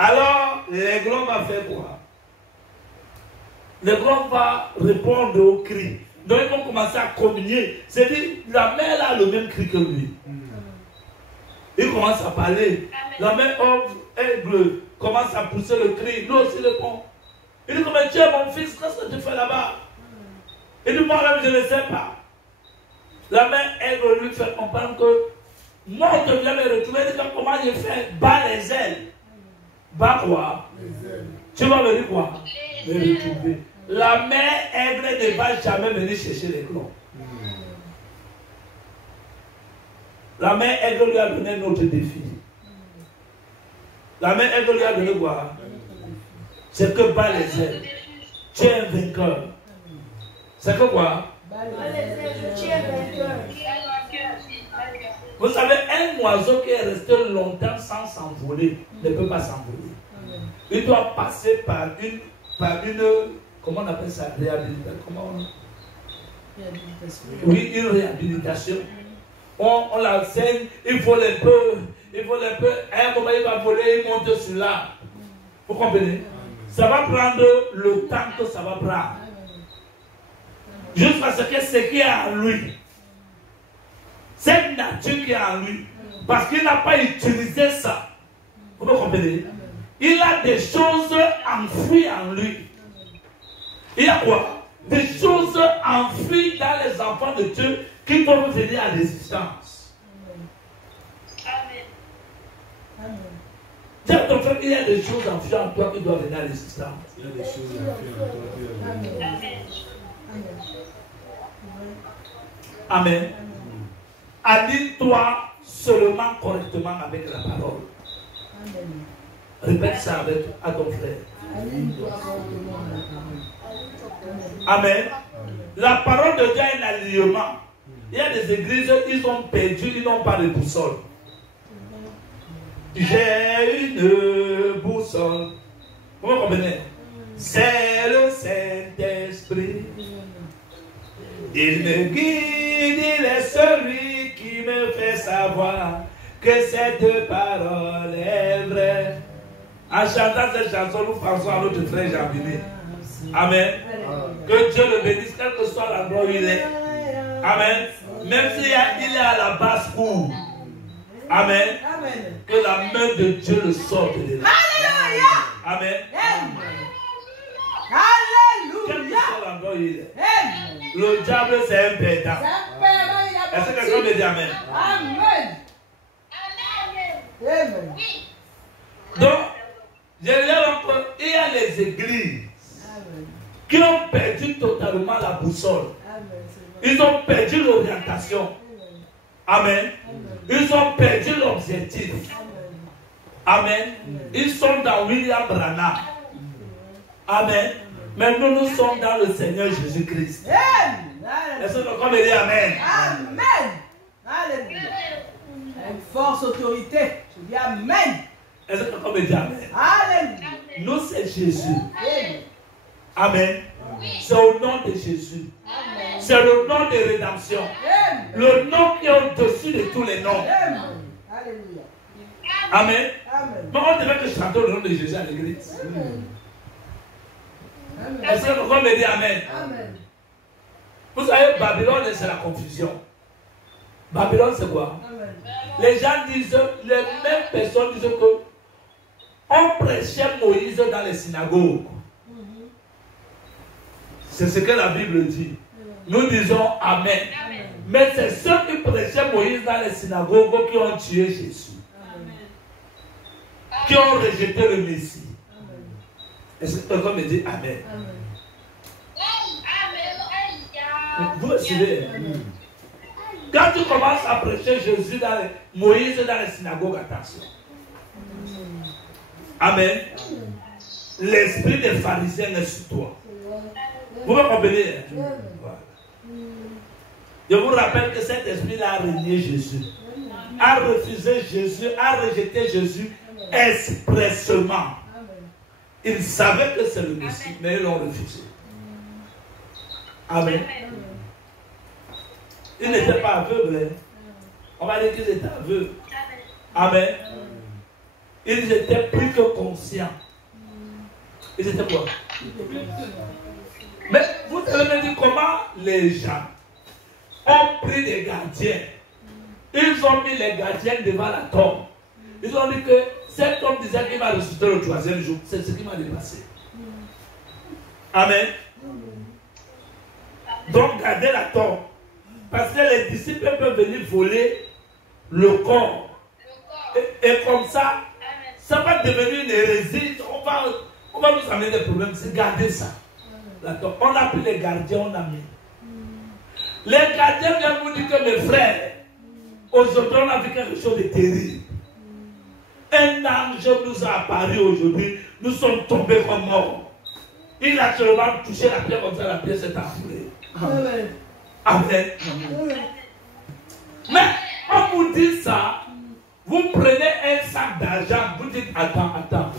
Alors, l'aiglon va faire quoi? L'aiglon va répondre au cri. Donc, ils vont commencer à communier. C'est-à-dire, la mère a le même cri que lui. Il commence à parler. La mère aigle commence à pousser le cri. Lui aussi répond. Il dit, mais tu es mon fils, qu'est-ce que tu fais là-bas? Il dit, moi-même, je ne sais pas. La mère aigle lui fait comprendre que moi, on te vient me retrouver. Il dit, comment je fais? Bas les ailes. Bas quoi? Les ailes. Tu vas me dire quoi? Me retrouver. La mère aigle ne va jamais venir chercher les clons. La mère aigle lui a donné un autre défi. La mère aigle lui a donné quoi? C'est que bas les ailes. Tu es un vainqueur. C'est que quoi? Tu es vainqueur. Vous savez, un oiseau qui est resté longtemps sans s'envoler ne peut pas s'envoler. Il doit passer par une comment on appelle ça? Réhabilitation. Comment Oui, une réhabilitation. On l'enseigne, il vole un peu, à un moment il va voler, il monte sur l'arbre. Vous comprenez? Ça va prendre le temps que ça va prendre. Juste parce que ce qui est en lui, cette nature qui est en lui, parce qu'il n'a pas utilisé ça. Vous me comprenez? Il a des choses enfouies en lui. Il y a quoi? Des choses enfouies dans les enfants de Dieu qui peuvent venir à l'existence. Amen. Tiens, ton frère, il y a des choses enfouies en toi qui doivent venir à l'existence. Il y a des choses enfouies en toi qui doivent venir à l'existence. Amen. Aligne-toi seulement correctement avec la parole. Répète ça à ton frère. Amen. La parole de Dieu est un alignement. Il y a des églises, ils ont perdu, ils n'ont pas de boussole. J'ai une boussole. Vous comprenez? C'est le Saint-Esprit. Il me guide, il est celui qui me fait savoir que cette parole est vraie. En chantant cette chanson, nous pensons à notre frère Jean-Vini. Amen. Que Dieu le bénisse, quel que soit l'endroit où il est. Amen. Même s'il est à la basse-cour. Amen. Que la main de Dieu le sorte de là. Amen. Quel que soit l'endroit où il est. Le diable, c'est un pédant. Est-ce que quelqu'un me dit Amen? Amen. Donc, je veux dire qu'il y a les églises qui ont perdu totalement la boussole. Ils ont perdu l'orientation. Amen. Ils ont perdu l'objectif. Amen. Ils sont dans William Branham. Amen. Mais nous sommes dans le Seigneur Jésus-Christ. Est-ce que quelqu'un me dit Amen? Amen. Alléluia. Avec force, autorité. Je dis Amen. Est-ce que quelqu'un me dit Amen? Alléluia. Nous, c'est Jésus. Amen. C'est au nom de Jésus. C'est le nom de rédemption. Le nom qui est au-dessus de tous les noms. Alléluia. Amen. Amen. Mais on devait que chanter le nom de Jésus à l'église. Amen. Est-ce que quelqu'un me dit Amen? Amen. Vous savez, Babylone, c'est la confusion. Babylone, c'est quoi? Amen. Les gens disent, les mêmes personnes disent que on prêchait Moïse dans les synagogues. C'est ce que la Bible dit. Nous disons Amen. Mais c'est ceux qui prêchaient Moïse dans les synagogues qui ont tué Jésus. Qui ont rejeté le Messie. Est-ce que quelqu'un me dit Amen? Vous me suivez? Quand tu commences à prêcher Jésus Moïse dans les synagogues, attention. Amen. L'esprit des pharisiens est sur toi. Vous me comprenez? Voilà. Je vous rappelle que cet esprit-là a régné Jésus. A refusé Jésus, a rejeté Jésus expressément. Ils savaient que c'est le Messie, mais ils l'ont refusé. Amen. Ils n'étaient pas aveugles. On va dire qu'ils étaient aveugles. Amen. Ils étaient plus que conscients. Ils étaient quoi? Mais vous allez me dire comment les gens ont pris des gardiens. Ils ont mis les gardiens devant la tombe. Ils ont dit que cet homme disait qu'il va ressusciter le 3e jour. C'est ce qui m'a dépassé. Amen. Donc gardez la tombe. Parce que les disciples peuvent venir voler le corps. Et comme ça, ça va devenir une hérésie. On va nous amener des problèmes. C'est garder ça. On a pris les gardiens, on a mis. Les gardiens viennent vous dire que mes frères, aujourd'hui on a vu quelque chose de terrible. Un ange nous a apparu aujourd'hui. Nous sommes tombés comme morts. Il a seulement touché la pierre comme ça, la pierre s'est enflée. Amen. Amen. Mais quand vous dites ça, vous prenez un sac d'argent, vous dites attends.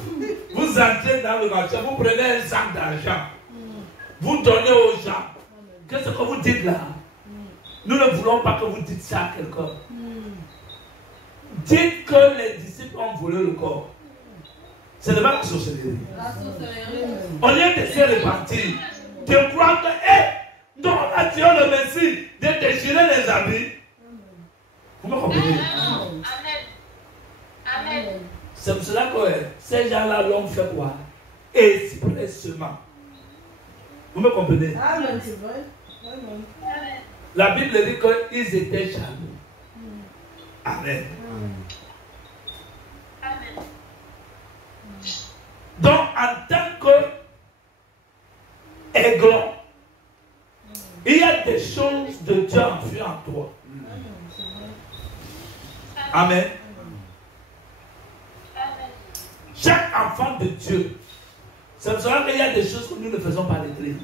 Vous entrez dans le marché, vous prenez un sac d'argent, vous donnez aux gens. Qu'est-ce que vous dites là? Nous ne voulons pas que vous dites ça à quelqu'un. Dites que les disciples ont volé le corps. Ce n'est pas la sorcellerie. Au lieu de se répartir, de croire que, donc on a tiré le Messie, de déchirer les habits. Vous me comprenez? Amen. C'est pour cela que ces gens-là l'ont fait quoi? Expressement. Vous me comprenez? Amen, c'est vrai. Amen. La Bible dit qu'ils étaient jaloux. Amen. Donc, en tant que aiglon, il y a des choses de Dieu enfuies en toi. Amen. Chaque enfant de Dieu, c'est pour cela qu'il y a des choses que nous ne faisons pas à l'église.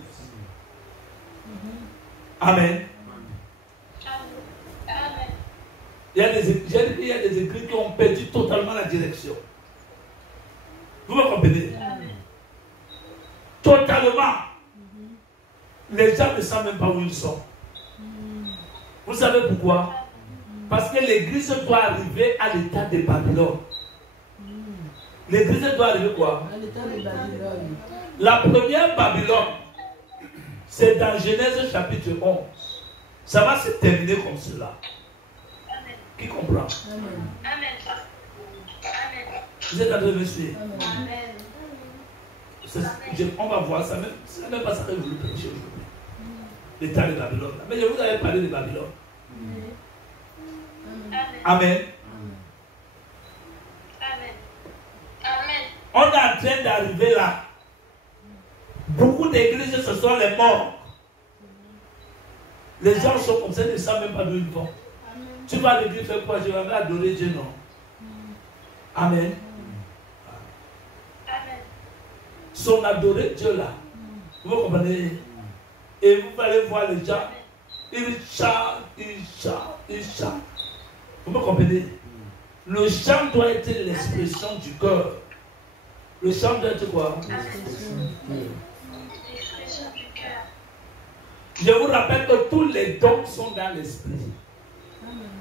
Amen. Il y a des églises qui ont perdu totalement la direction. Vous me comprenez? Totalement. Les gens ne savent même pas où ils sont. Vous savez pourquoi? Parce que l'église doit arriver à l'état de Babylone. L'église doit arriver quoi? À l'état de Babylone. La première Babylone, c'est dans Genèse chapitre 11. Ça va se terminer comme cela. Qui comprend? Amen. Vous êtes en train de me suivre? On va voir ça. Ce n'est même pas ça que je voulais prêcher aujourd'hui. L'état de Babylone. Mais je vous avais parlé de Babylone. Amen. On est en train d'arriver là. Beaucoup d'églises, ce sont les morts. Les gens sont comme ça, ils ne savent même pas d'où ils vont. Tu vas à l'église faire quoi? Je vais adorer Dieu, non? Amen. Son adorer Dieu là. Vous comprenez? Et vous allez voir les gens. Ils chantent. Vous me comprenez? Le chant doit être l'expression du cœur. Le chant doit être quoi? L'expression du cœur. Je vous rappelle que tous les dons sont dans l'esprit.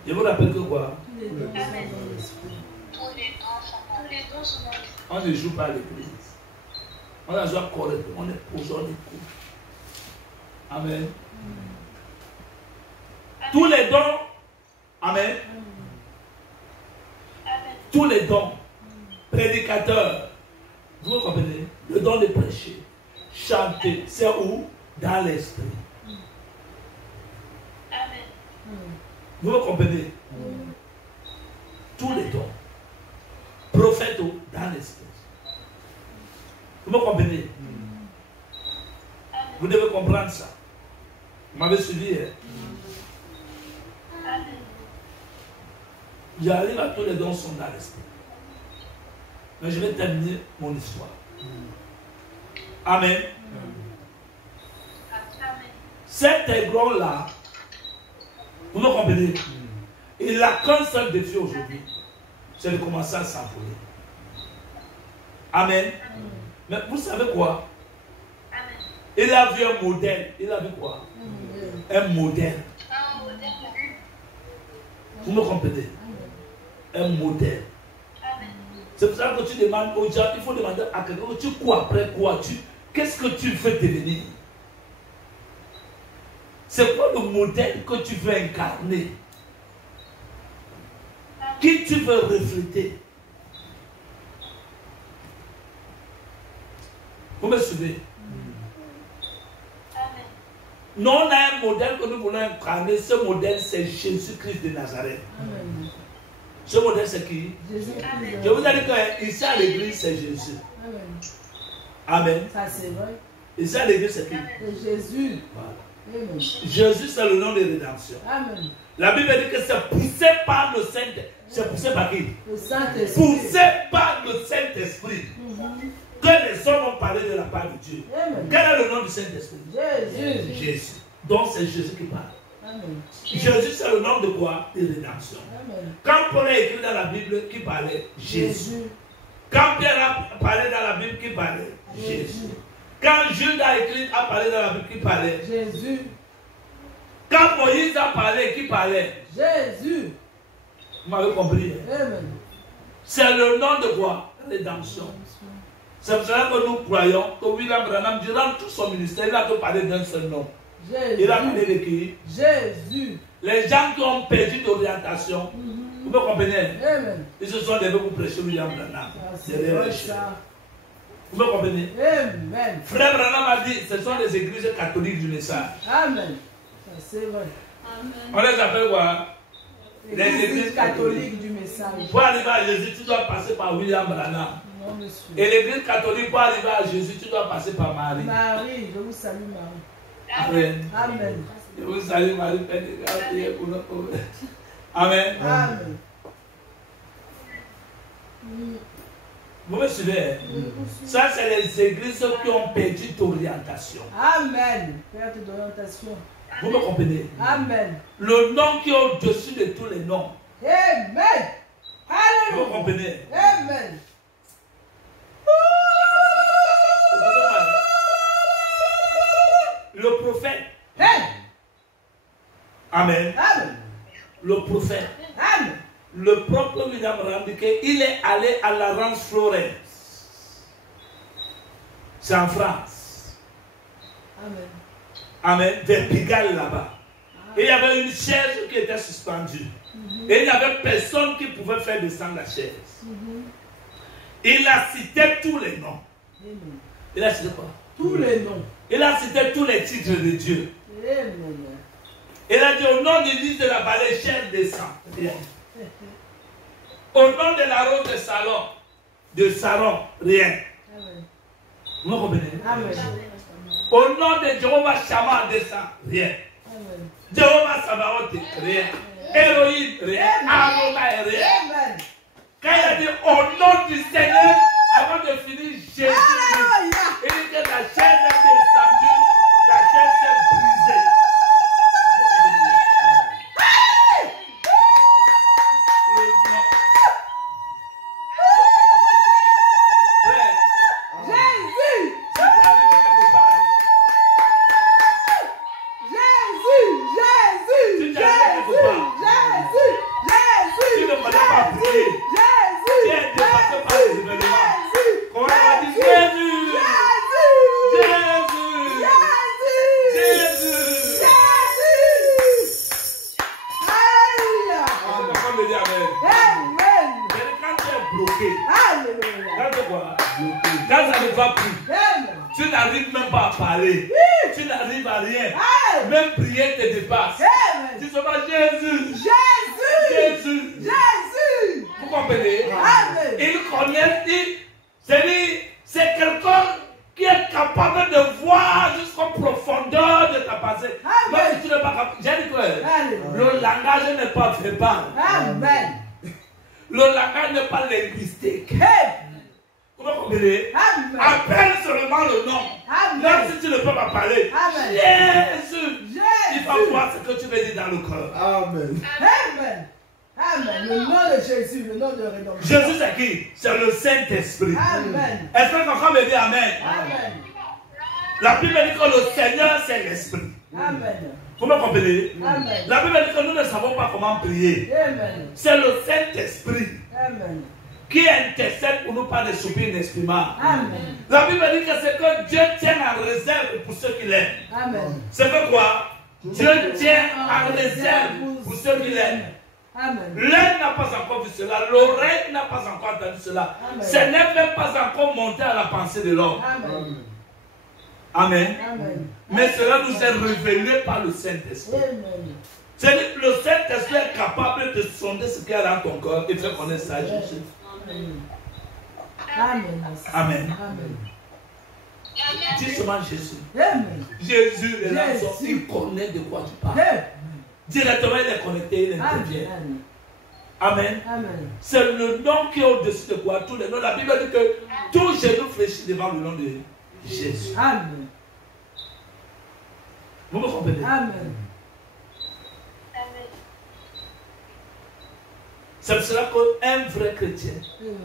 Je vous rappelle que quoi? Tous les dons sont dans l'esprit. On ne joue pas à l'église. On la joue correctement. On est posé, on écoute. Amen. Tous les dons. Amen. Tous les dons. Prédicateurs. Vous comprenez? Le don de prêcher. Chanter. C'est où? Dans l'esprit. Vous me comprenez? Tous les dons. Prophète dans l'esprit. Vous me comprenez? Vous devez comprendre ça. Vous m'avez suivi? J'arrive à tous les dons sont dans l'esprit. Mais je vais terminer mon histoire. Amen. Cet aiglon-là, vous me comprenez? Il a qu'un seul défi aujourd'hui. C'est de commencer à s'envoler. Amen. Mais vous savez quoi? Il a vu un modèle. Il a vu quoi? Un modèle. Vous me comprenez? Un modèle. C'est pour ça que tu demandes aux gens, il faut demander à quelqu'un, tu cours après quoi? Qu'est-ce que tu veux devenir? C'est quoi le modèle que tu veux incarner? Qui tu veux refléter? Vous me suivez? Nous, on a un modèle que nous voulons incarner. Ce modèle, c'est Jésus-Christ de Nazareth. Amen. Ce modèle, c'est qui? Jésus-Christ. Je vous ai dit qu'ici à l'église, c'est Jésus. Amen. Amen. Ça, c'est vrai. Ici à l'église, c'est qui? C'est Jésus. Voilà. Amen. Jésus, c'est le nom de rédemption. Amen. La Bible dit que c'est poussé par le Saint-Esprit. C'est poussé par qui? Le Saint-Esprit. Poussé par le Saint-Esprit. Que les hommes ont parlé de la part de Dieu. Amen. Quel est le nom du Saint-Esprit? Jésus. Jésus. Donc c'est Jésus qui parle. Amen. Jésus, c'est le nom de quoi? De rédemption. Amen. Quand Paul a écrit dans la Bible, qui parlait? Jésus. Quand Pierre a parlé dans la Bible, qui parlait? Jésus. Quand Jude a écrit, a parlé dans la Bible, qui parlait? Jésus. Quand Moïse a parlé, qui parlait? Jésus. Vous m'avez compris? Amen. C'est le nom de quoi? Rédemption. C'est pour cela que nous croyons que William Branham, durant tout son ministère, il a tout parlé d'un seul nom. Jésus. Il a parlé de qui? Jésus. Les gens qui ont perdu d'orientation, vous me comprenez? Amen. Ils se sont levés pour prêcher William Branham. C'est vrai ça. Vous me comprenez? Amen. Frère Branham a dit, ce sont les églises catholiques du message. Amen. Ça, c'est vrai. On les appelle quoi? Les L'église catholique du message. Pour arriver à Jésus, tu dois passer par William Branham. Non, monsieur. Et l'église catholique, pour arriver à Jésus, tu dois passer par Marie. Marie, je vous salue, Marie. Amen. Amen. Je vous salue, Marie, Père de grâce, priez pour nos pauvres. Amen. Amen. Vous me suivez? Ça, c'est les églises qui ont perdu d'orientation. Amen. Perte d'orientation. Vous me comprenez? Amen. Le nom qui est au-dessus de tous les noms. Amen. Vous me Alléluia. comprenez? Amen. Le prophète. Amen. Amen. Amen. Le prophète. Amen. Le propre William Branham dit qu'il est allé à la Rance Florence. C'est en France. Amen. Amen. Vers Pigalle là-bas. Et il y avait une chaise qui était suspendue. Et il n'y avait personne qui pouvait faire descendre la chaise. Il a cité tous les noms. Amen. Il a cité quoi? Tous les noms. Il a cité tous les titres de Dieu. Amen. Il a dit au nom du lys de la vallée, chair descend. Rien. Au nom de la rose de Saron, rien. Amen. Vous me comprenez? Amen. Au nom de Jéhovah Shammah descend, rien. Amen. Jéhovah Sabaoth, rien. Héroïne, rien. Adonai, rien. Amen. Quand il a dit au nom du Seigneur, avant de finir Jésus, Alléluia. il dit que la chaise est descendue, la chaise est brisée. Jésus. Si tu arrives quelque part, Jésus. Jésus. Jésus. Jésus. tu ne connais pas prier. Jésus. Tu es dépassé par les événements. Comment on va dire Jésus? Jésus! Jésus! Pourquoi me dire amen? Mais quand tu es bloqué, quand tu es quoi? Quand ça ne va plus, tu n'arrives même pas à parler. Tu n'arrives à rien. Même prier te dépasse. Tu te vas Jésus! Jésus! Vous comprenez? Il connaît, c'est quelqu'un qui est capable de voir jusqu'aux profondeurs de ta pensée. Même si tu n'es pas capable. J'ai dit quoi? Le langage n'est pas verbal. Le langage n'est pas linguistique. Vous comprenez? Appelle seulement le nom. Même si tu ne peux pas parler. Jésus! Il va voir ce que tu veux dire dans le cœur. Amen. Amen. Le nom de Jésus, le nom de rédemption. Jésus, c'est qui? C'est le Saint-Esprit. Amen. Est-ce que quelqu'un me dit amen? Amen. La Bible dit que le Seigneur, c'est l'Esprit. Amen. Vous me comprenez? Amen. La Bible dit que nous ne savons pas comment prier. Amen. C'est le Saint-Esprit Amen. qui intercède pour nous par des soupirs inexprimables. Amen. La Bible dit que c'est que Dieu tient en réserve pour ceux qui l'aiment. Amen. C'est que quoi? Dieu tient en réserve pour ceux qui l'aiment. Amen. L'œil n'a pas encore vu cela, l'oreille n'a pas encore entendu cela. Amen. Ce n'est même pas encore monté à la pensée de l'homme. Amen. Amen. Amen. Mais cela nous est révélé par le Saint-Esprit. Amen. C'est-à-dire que le Saint-Esprit est capable de sonder ce qu'il y a dans ton corps et faire connaître ça à Jésus. Amen. Amen. Amen. Amen. Dis seulement Jésus. Amen. Jésus est là, Jésus. il connaît de quoi tu parles. Amen. Directement, il est connecté, il intervient. Amen. Amen. Amen. C'est le nom qui est au-dessus de quoi? Tous les noms. La Bible dit que tout genou fléchit devant le nom de Jésus. Amen. Vous me comprenez? Amen. C'est pour cela qu'un vrai chrétien Amen.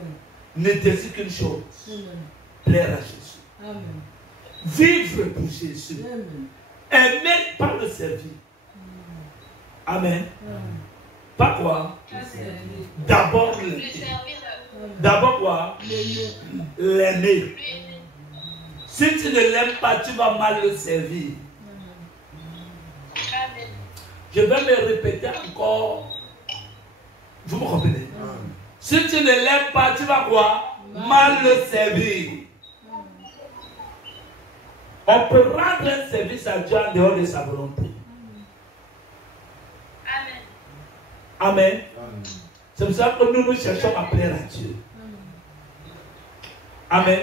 ne désire qu'une chose, Amen. plaire à Jésus. Amen. Vivre pour Jésus. Amen. Aimer par le servir. Amen. Amen. Pas quoi? D'abord l'aimer. D'abord quoi? L'aimer. Si tu ne l'aimes pas, tu vas mal le servir. Je vais me répéter encore. Vous me comprenez? Si tu ne l'aimes pas, tu vas quoi? Mal le servir. On peut rendre un service à Dieu en dehors de sa volonté. Amen. C'est pour ça que nous cherchons à plaire à Dieu. Amen.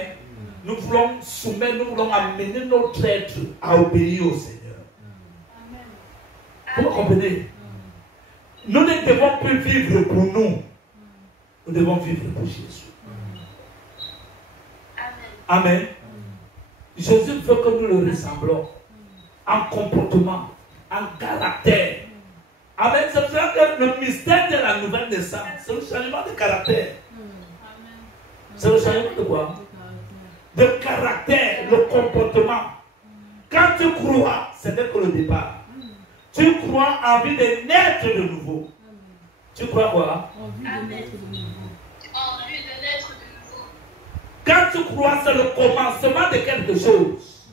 Nous voulons soumettre, nous voulons amener notre être à obéir au Seigneur. Vous comprenez? Nous ne devons plus vivre pour nous. Nous devons vivre pour Jésus. Amen. Jésus veut que nous le ressemblons en comportement, en caractère. Amen. C'est pour ça que le mystère de la nouvelle naissance, c'est le changement de caractère. C'est le changement de quoi? De caractère, le comportement. Quand tu crois, ce n'est que le départ. Tu crois en envie de naître de nouveau. Tu crois quoi? Quand tu crois, c'est le commencement de quelque chose.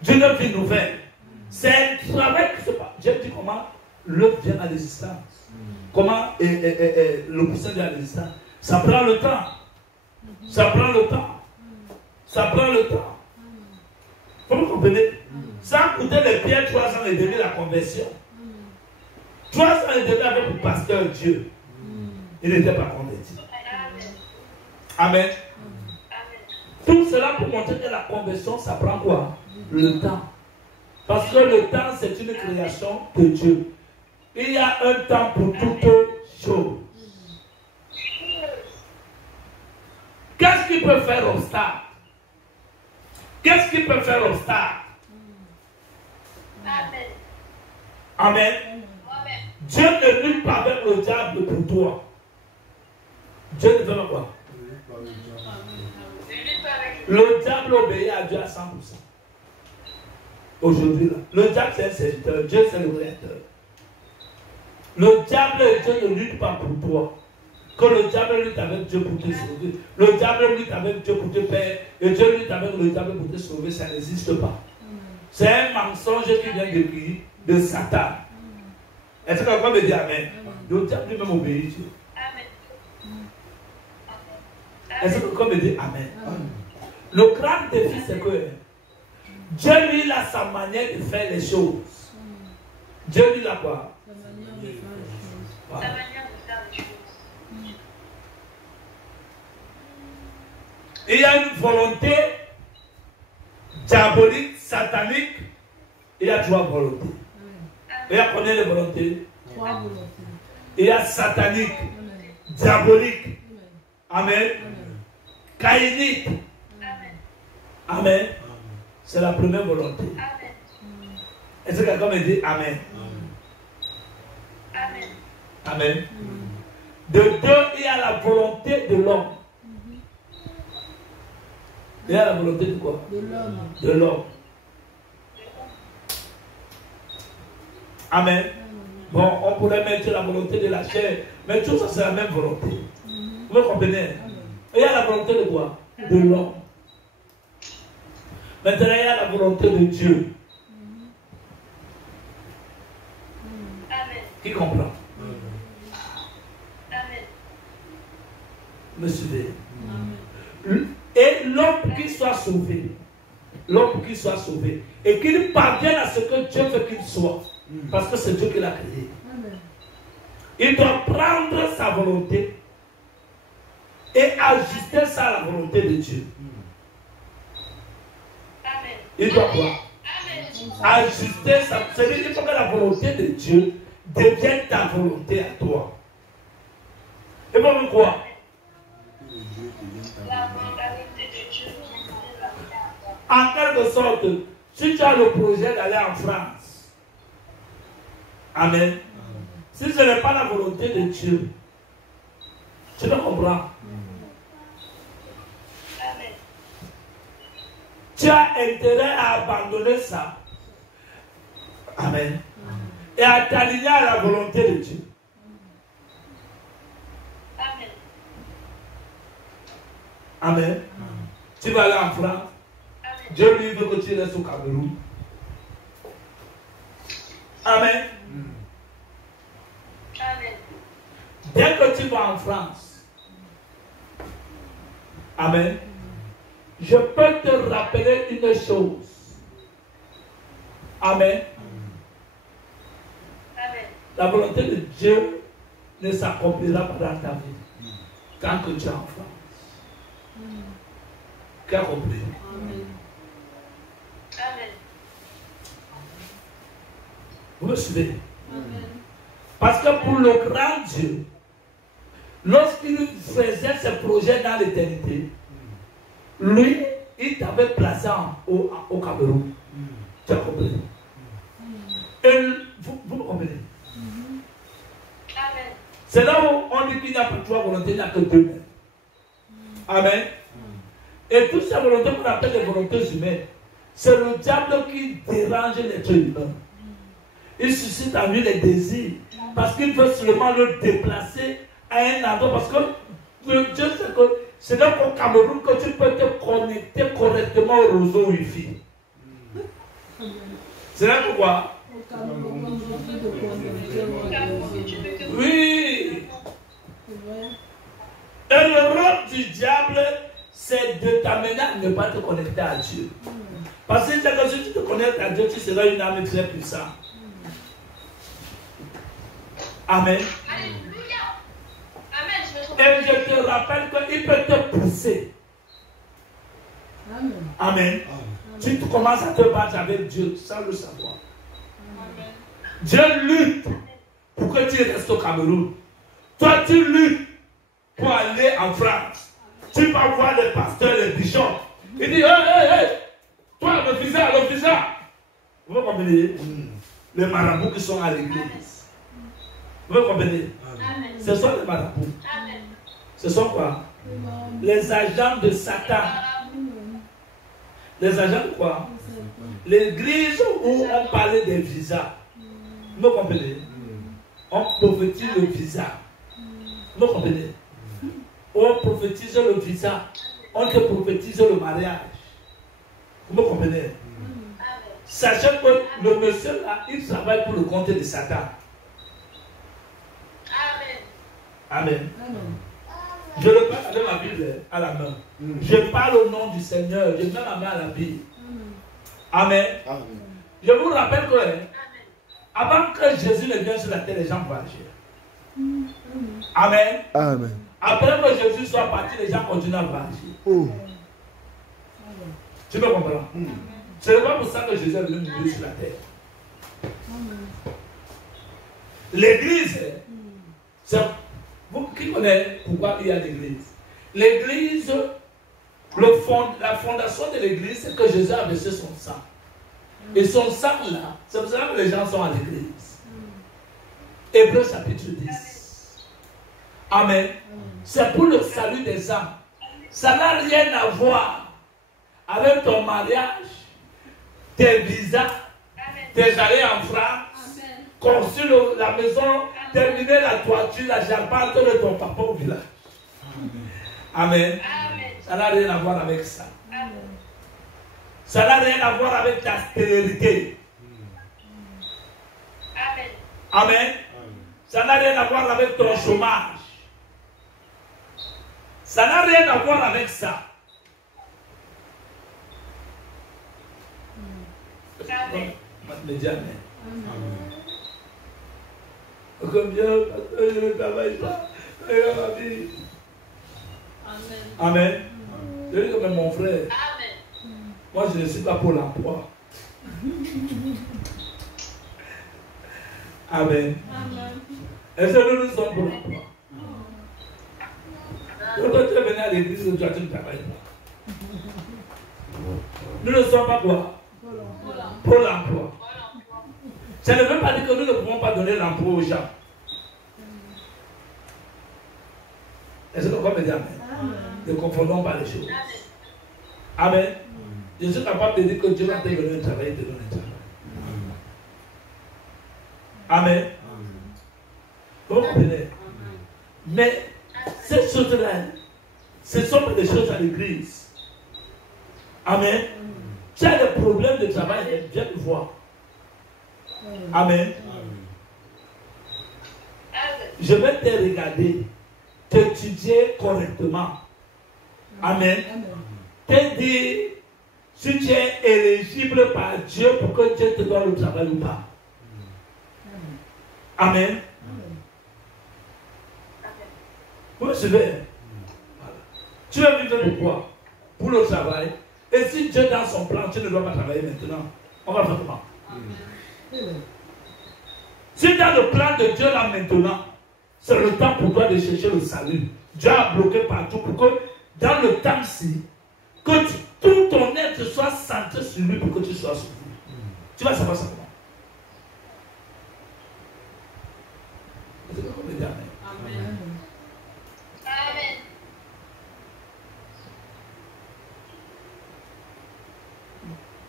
D'une vie nouvelle. C'est un travail qui se passe. J'ai dit comment l'œuf vient à l'existence. Comment le poussin vient à l'existence. Ça prend le temps. Ça prend le temps. Ça prend le temps. Vous comprenez? Ça a coûté les pierres 3 ans et demi la conversion. 3 ans et demi avec le pasteur Dieu. Il n'était pas converti. Amen. Tout cela pour montrer que la conversion, ça prend quoi? Le temps. Parce que le temps, c'est une création de Dieu. Il y a un temps pour toutes choses. Qu'est-ce qui peut faire obstacle? Qu'est-ce qui peut faire obstacle? Amen. Amen. Dieu ne lutte pas avec le diable pour toi. Dieu ne fait pas quoi? Le diable obéit à Dieu à 100%. Aujourd'hui, là. Le diable, c'est un serviteur. Dieu, c'est le créateur. Le diable et Dieu ne lutte pas pour toi. Que le diable lutte avec Dieu pour te sauver. Le diable lutte avec Dieu pour te faire. Et Dieu lutte avec le diable pour te sauver. Ça n'existe pas. C'est un mensonge qui vient de qui? De Satan. Est-ce que quelqu'un me dit Amen? Le diable lui-même obéit Dieu. Est-ce que quelqu'un me dit Amen? Le grand défi, c'est que Dieu, lui, il a sa manière de faire les choses. Dieu, lui, il a quoi? Sa manière de faire les choses. Il y a une volonté diabolique, satanique. Il y a 3 volontés. Il y a combien de volontés? 3 volontés. Il y a satanique, diabolique. Amen. Caïnique. Amen. C'est la première volonté. Est-ce que quelqu'un me dit Amen? Amen. De 2, il y a la volonté de l'homme. Il y a la volonté de quoi? De l'homme. De l'homme. Amen. Bon, on pourrait mettre la volonté de la chair, mais tout ça c'est la même volonté. Vous Vous comprenez? Et il y a la volonté de quoi? De l'homme. Maintenant, il y a la volonté de Dieu. Amen. Qui comprend? Amen. Me suivez? Et l'homme qui soit sauvé, l'homme qui soit sauvé, et qu'il parvienne à ce que Dieu veut qu'il soit, parce que c'est Dieu qui l'a créé. Il doit prendre sa volonté et ajuster ça à la volonté de Dieu. Amen. Il doit quoi? Ajuster ça. C'est-à-dire qu'il faut que la volonté de Dieu devienne ta volonté à toi. Et pour quoi? La volonté de Dieu vient de la terre. En quelque sorte, si tu as le projet d'aller en France, amen. Si ce n'est pas la volonté de Dieu, tu le comprends. Amen. Tu as intérêt à abandonner ça. Amen. Et à t'aligner à la volonté de Dieu. Amen. Amen. Tu vas aller en France. Dieu lui veut que tu restes au Cameroun. Amen. Amen. Dès que tu vas en France, amen, je peux te rappeler une chose. Amen. Amen. La volonté de Dieu ne s'accomplira pas dans ta vie tant que tu es en France. Qui a compris? Amen. Vous me suivez? Parce que pour le grand Dieu, lorsqu'il faisait ses projets dans l'éternité, lui, il t'avait placé au Cameroun. Tu as compris? Et vous me comprenez? Amen. C'est là où on dit qu'il n'y a pas trois volontés, il n'y a que deux. Amen. Et toutes ces volontés qu'on appelle les volontés humaines, c'est le diable qui dérange l'être humain. Il suscite en lui les désirs. Parce qu'il veut seulement le déplacer à un endroit. Parce que Dieu sait que c'est là qu'au Cameroun que tu peux te connecter correctement au réseau Wi-Fi. C'est là pourquoi? Oui. Et le rôle du diable, c'est de t'amener à ne pas te connecter à Dieu. Parce que si tu te connectes à Dieu, tu seras une âme très puissante. Amen. Alléluia. Amen. Et je te rappelle qu'il peut te pousser. Amen. Amen. Tu commences à te battre avec Dieu sans le savoir. Amen. Dieu lutte pour que tu restes au Cameroun. Toi, tu luttes pour aller en France. Tu vas voir les pasteurs, les bishops. Il dit, hey, toi, le visa. Vous comprenez? Les marabouts qui sont à l'église. Vous comprenez? Amen. Ce sont les marabouts. Amen. Ce sont quoi? Les agents de Satan. Les agents de quoi? L'église où on parlait des visas. Vous comprenez? On prophétise le visa. Vous comprenez? On prophétise le visa. On te prophétise le mariage. Vous comprenez? Sachez que le monsieur là, il travaille pour le compte de Satan. Amen. Je le parle avec ma Bible à la main. Je parle au nom du Seigneur. Je mets ma main à la Bible. Amen. Je vous rappelle que avant que Jésus ne vienne sur la terre, les gens voyageaient. Amen. Amen. Après que Jésus soit parti, les gens continuent à voyager. Tu me comprends? Ce n'est pas pour ça que Jésus est venu mourir sur la terre. L'église, c'est... Vous qui connaissez pourquoi il y a l'église? L'église, la fondation de l'église, c'est que Jésus a versé son sang. Et son sang là, c'est pour ça que les gens sont à l'église. Hébreux chapitre 10. Amen. C'est pour le salut des âmes. Ça n'a rien à voir avec ton mariage, tes visas, tes allées en France, construire la maison, terminer la toiture, la charpente de ton papa au village. Amen. Ça n'a rien à voir avec ça. Ça n'a rien à voir avec ta stérilité. Amen. Ça n'a rien à voir avec ton chômage. Ça n'a rien à voir avec ça. Me dis amen. Comme Dieu, je ne travaille pas. Amen. Je dis comme mon frère. Moi, je ne suis pas pour l'emploi. Amen. Est-ce que nous sommes pour l'emploi? Quand tu es venu à l'église, toi, tu ne travailles pas. Nous ne sommes pas quoi? Pour l'emploi. Ça ne veut pas dire que nous ne pouvons pas donner l'emploi aux gens. Est-ce que vous me dire amen? Ne confondons pas les choses. Amen. Je suis capable de dire que Dieu va te donner un travail, te donner un travail. Amen. Vous comprenez? Mais ces choses-là, ce sont pas des choses à l'église. Amen. Tu as des problèmes de travail, viens te voir. Amen. Je vais te regarder, t'étudier correctement. Amen. Te dire si tu es éligible par Dieu pour que Dieu te donne le travail ou pas. Amen. Vous me suivez? Voilà. Tu veux vivre pourquoi? Pour le travail. Et si Dieu dans son plan, tu ne dois pas travailler maintenant, on va faire comment? Si dans le plan de Dieu là maintenant, c'est le temps pour toi de chercher le salut. Dieu a bloqué partout pour que dans le temps-ci, que tout ton être soit centré sur lui pour que tu sois sauvé. Tu vas savoir ça comment? Amen. Amen.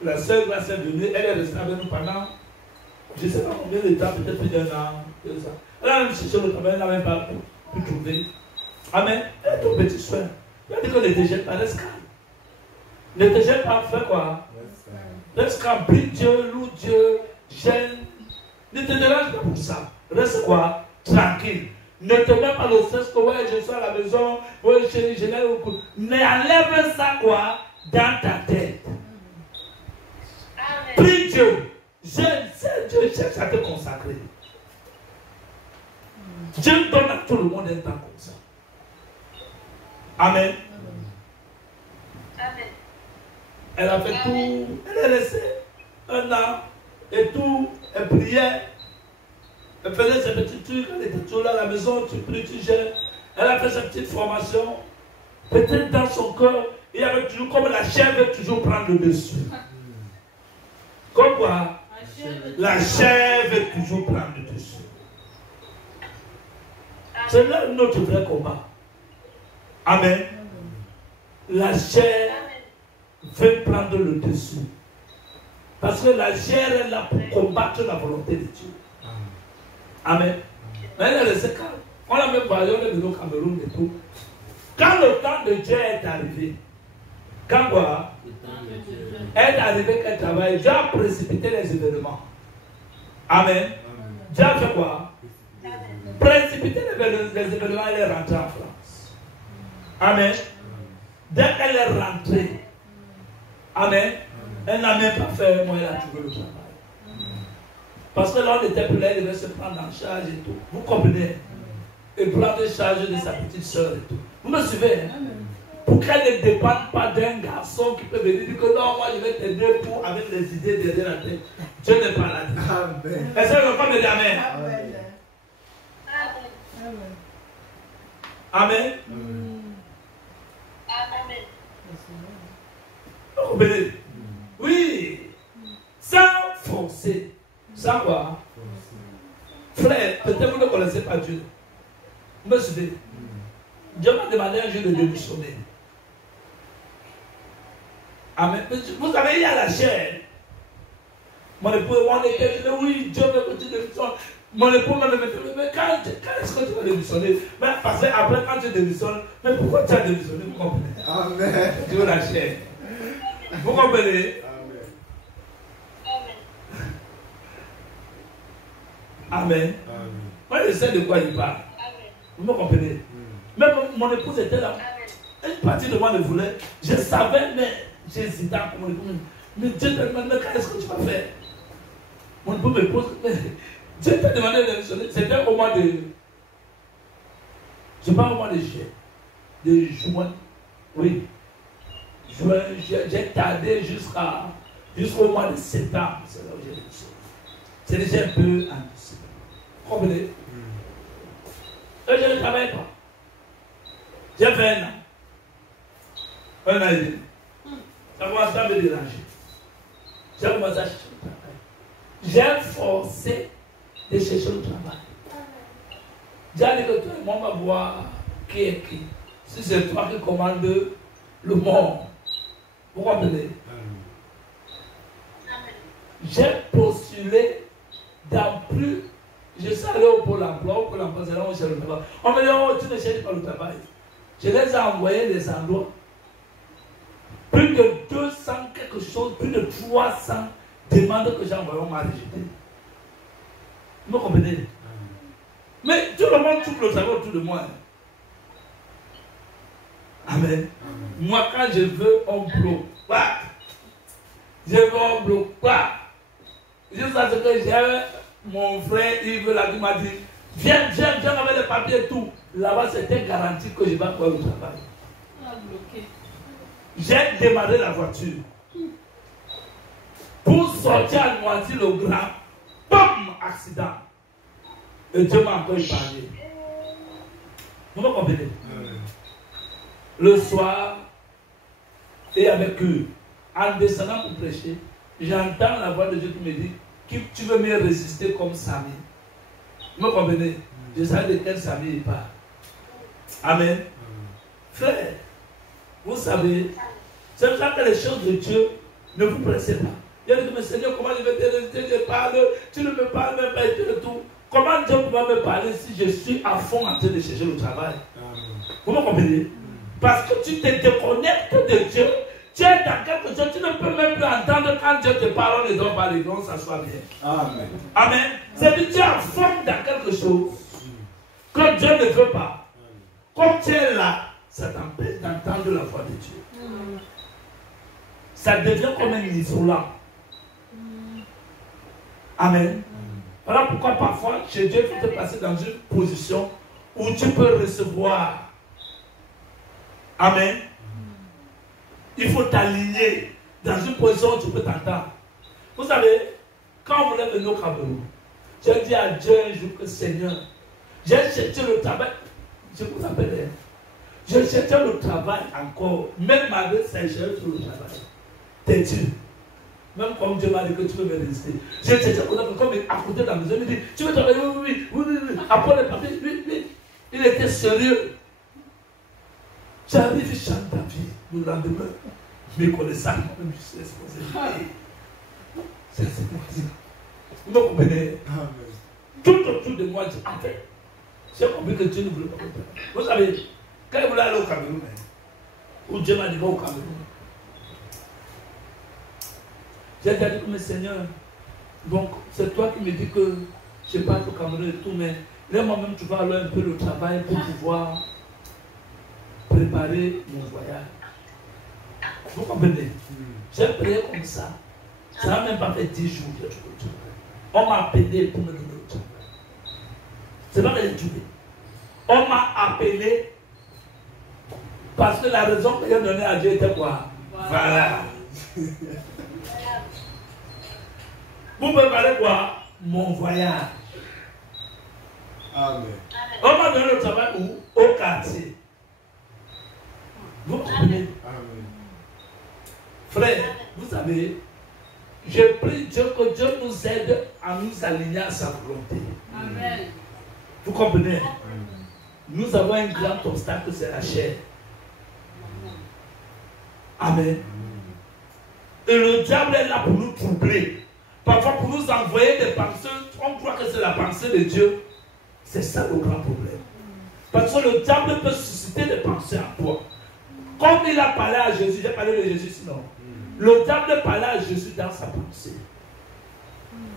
La sœur là, c'est venue, elle est restée avec nous pendant, je ne sais pas combien de temps, peut-être plus d'un an, 2 ans. Elle a même cherché le travail, elle n'a même pas pu trouver. Amen. Elle est ton petit soeur. Elle a dit que ne te jette pas, reste calme. Ne te jette pas, fais quoi? Reste calme, prie Dieu, loue Dieu, gêne. Ne te dérange pas pour ça. Reste quoi? Tranquille. Ne te mets pas le stress que ouais, je suis à la maison, ouais, je l'ai au coup. Mais enlève ça quoi? Dans ta tête. Prie Dieu. Dieu cherche à te consacrer. Dieu donne à tout le monde un temps comme ça. Amen. Amen. Elle a fait tout. Elle est restée 1 an et tout. Elle priait. Elle faisait ses petits trucs. Elle était toujours là à la maison. Tu pries, tu gères. Elle a fait sa petite formation. Peut-être dans son cœur, il y avait toujours comme la chair veut toujours prendre le dessus. Comme quoi? La chair veut toujours prendre le dessus. C'est là notre vrai combat. Amen. La chair veut prendre le dessus. Parce que la chair est là pour combattre la volonté de Dieu. Amen. Mais elle est restée calme. On l'a même voyé, on est venu au Cameroun et tout. Quand le temps de Dieu est arrivé, quand quoi? Elle est arrivée qu'elle travaille, Dieu a précipité les événements. Amen. Dieu a fait quoi? Précipiter les événements, elle est rentrée en France. Amen. Dès qu'elle est rentrée, amen, elle n'a même pas fait moyen de trouver le travail. Parce que là, on était plus là, elle devait se prendre en charge et tout. Vous comprenez? Et prendre charge de sa petite soeur et tout. Vous me suivez? Hein? Pour qu'elle ne dépende pas d'un garçon qui peut venir dire que non, moi je vais t'aider pour avec les idées derrière la tête. Dieu n'est pas là. Amen. Est-ce que vous pouvez me dire amen? Amen. Amen. Amen. Vous comprenez? Oui. Sans forcer. Sans quoi? Frère, peut-être vous ne connaissez pas Dieu. Vous me suivez? Dieu m'a demandé un jour de démissionner. Amen. Vous savez, il y a la chair. Mon époux, on était dit, oui, Dieu veut que tu démissionnes. Mon époux m'a dit, mais quand est-ce que tu vas démissionner? Mais parce qu'après, quand tu démissionnes, mais pourquoi tu as démissionné? Vous comprenez? Amen. Dieu la chair. Vous comprenez? Amen. Moi, je sais de quoi il parle. Vous me comprenez? Même mon épouse était là. Une partie de moi le voulait. Je savais, mais j'hésitais pour mon épouse. Mais Dieu t'a demandé, qu'est-ce que tu vas faire? Mon épouse me pose. Dieu t'a demandé de démissionner. C'était au mois de. Je parle au mois de juin. De juin. Oui. Juin, j'ai tardé jusqu'au mois de septembre. C'est là où j'ai démissionné. C'est déjà un peu anticipé. Vous comprenez? Et je ne travaille pas. J'ai fait un an. Un an et demi. Ça commence à me déranger. J'ai commencé à chercher le travail. J'ai forcé de chercher le travail. J'ai dit que tout le monde va voir qui est qui. Si c'est toi qui commandes le monde. Vous comprenez? J'ai postulé dans plus. Je suis allé au Pôle emploi, c'est là où je cherche le travail. On me dit, oh, tu ne cherches pas le travail. Je les ai envoyés des endroits. Plus de 200 quelque chose, plus de 300 demandes que j'ai envoyées, on m'a rejeté. Vous me comprenez? Mais tout le monde trouve le travail autour de moi. Amen. Moi, quand je veux, on bloque. Je veux, on bloque. Jusqu'à ce que j'ai mon frère Yves là qui m'a dit, viens avec les papiers et tout. Là-bas, c'était garanti que je vais avoir le travail. J'ai démarré la voiture. Pour sortir à Noisy le Grand, boum, accident. Et Dieu m'a encore épargné. Vous me comprenez? Le soir, et avec eux, en descendant pour prêcher, j'entends la voix de Dieu qui me dit, tu veux me résister comme Samy. Vous me comprenez? Je sais de quel Samy il parle. Amen. Frère, vous savez, c'est pour ça que les choses de Dieu ne vous pressez pas. Il a dit, mais Seigneur, comment je vais te résister? Je parle, tu ne me parles même pas et tout. Comment Dieu va me parler si je suis à fond en train de chercher le travail? Vous me comprenez? Parce que tu te déconnectes de Dieu. Tu es dans quelque chose, tu ne peux même plus entendre quand Dieu te parle, on ne doit pas les dons, ça soit bien. Amen. Amen. C'est que tu es à fond dans quelque chose que Dieu ne veut pas. Comme tu es là, ça t'empêche d'entendre la voix de Dieu. Ça devient comme un isolant. Amen. Voilà pourquoi parfois, chez Dieu, il faut te placer dans une position où tu peux recevoir. Amen. Il faut t'aligner dans une position où tu peux t'entendre. Vous savez, quand on voulait venir au Cameroun, j'ai dit à Dieu un jour que Seigneur, j'ai cherché le travail. Je vous appelle. Je cherchais le travail encore. Même malgré ça, je cherchais le travail. T'es-tu? Même comme Dieu m'a dit que tu veux me résister. J'ai cherché comme à côté de la maison. Il me dit, tu veux travailler? Oui. Après le papier, oui. Il était sérieux. J'arrive, je chante ta vie. Le lendemain, mes connaissances, moi-même, je suis exposé. C'est possible. Vous me comprenez? Tout autour de moi, en fait, j'ai compris que Dieu ne voulait pas comprendre. Vous savez, quand il voulait aller au Cameroun, où Dieu m'a dit, va au Cameroun. J'ai dit, mais Seigneur, donc c'est toi qui me dis que je parte au Cameroun et tout, mais là, moi-même, tu vas aller un peu le travail pour pouvoir préparer mon voyage. Vous comprenez? J'ai prié comme ça. Ça n'a même pas fait 10 jours. On m'a appelé pour me donner le travail. C'est pas que j'ai trouvé. On m'a appelé parce que la raison que j'ai donnée à Dieu était quoi? Voilà. Vous préparez quoi? Mon voyage. Amen. On m'a donné le travail où? Au quartier. Vous comprenez? Amen. Frère, vous savez, je prie Dieu que Dieu nous aide à nous aligner à sa volonté. Amen. Vous comprenez? Amen. Nous avons un grand obstacle, c'est la chair. Amen. Et le diable est là pour nous troubler. Parfois, pour nous envoyer des pensées, on croit que c'est la pensée de Dieu. C'est ça le grand problème. Parce que le diable peut susciter des pensées en toi. Comme il a parlé à Jésus, j'ai parlé de Jésus sinon. Le diable parlait à Jésus dans sa pensée.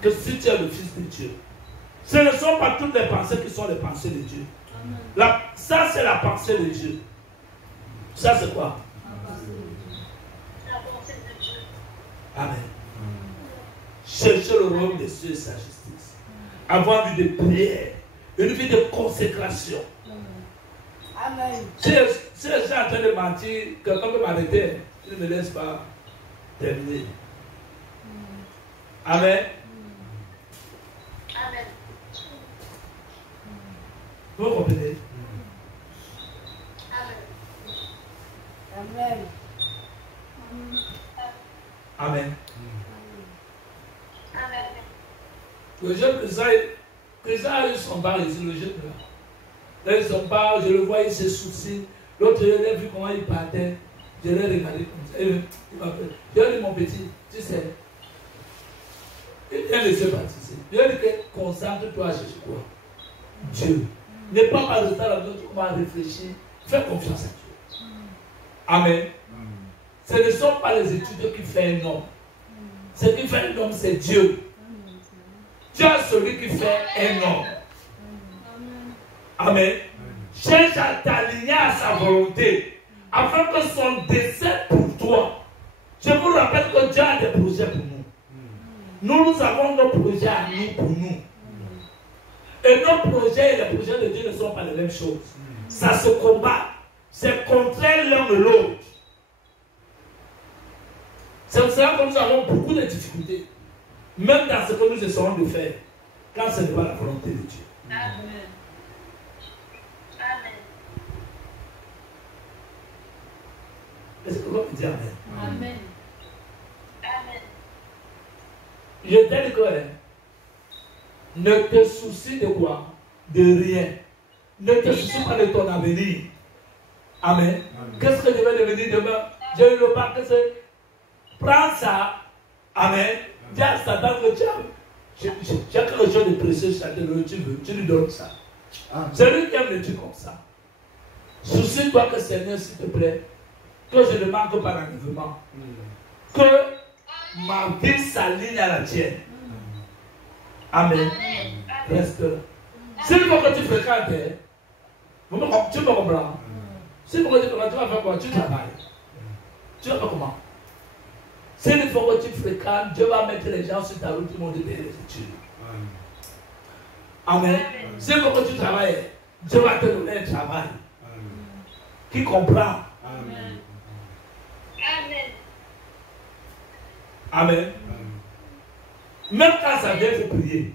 Que si tu es le Fils de Dieu. Ce ne sont pas toutes les pensées qui sont les pensées de Dieu. Ça, c'est la pensée de Dieu. Ça, c'est quoi? La pensée de Dieu. Amen. Chercher le royaume des cieux et sa justice. Avoir une vie de prière, une vie de consécration. Amen. Si je suis en train de mentir, quelqu'un peut m'arrêter. Il ne me laisse pas terminer. Amen. Amen. Vous comprenez? Amen. Amen. Amen. Amen. Le jeune président a eu son bar ici, le jeune là. Là, il son bar, je le vois, il se soucie. L'autre, je l'ai vu comment il partait. Je l'ai regardé comme ça. Il m'appelle. Je lui ai dit, mon petit, tu sais, il vient de se baptiser. Je lui ai dit, concentre-toi à chercher quoi? Dieu. N'aie pas mal de temps à l'autre, comment réfléchir. Fais confiance à Dieu. Amen. Ce ne sont pas les études qui font un homme. Ce qui fait un homme, c'est Dieu. Dieu est celui qui fait un homme. Amen. Cherche à t'aligner à sa volonté, afin que son dessein pour toi. Je vous rappelle que Dieu a des projets pour nous. Nous avons nos projets à nous pour nous. Et nos projets et les projets de Dieu ne sont pas les mêmes choses. Ça se combat. C'est contraire l'un de l'autre. C'est pour cela que nous avons beaucoup de difficultés. Même dans ce que nous essayons de faire, quand ce n'est pas la volonté de Dieu. Amen. Amen. Est-ce que vous pouvez dire Amen? Amen. Amen. Je t'ai dit que ne te soucie de quoi? De rien. Ne te soucie pas de ton avenir. Amen. Qu'est-ce que je vais devenir demain? J'ai eu le bac, que c'est. Prends ça. Amen. Dis à Satan que j'ai quelque chose de précieux, tu lui donnes ça. C'est lui qui aime le Dieu comme ça. Soucie-toi que Seigneur, s'il te plaît, que je ne manque pas d'enlèvement. Que ma vie s'aligne à la tienne. Amen. Reste là. S'il faut que tu fréquentes, tu me comprends. S'il faut que tu fréquentes, tu vas faire quoi? Tu travailles. Tu vas faire comment? S'il faut que tu fréquentes, Dieu va mettre les gens sur ta route, ils vont te payer les études. Amen. S'il faut que tu travailles, Dieu va te donner un travail. Qui comprend? Amen. Amen. Même quand ça vient, il faut prier.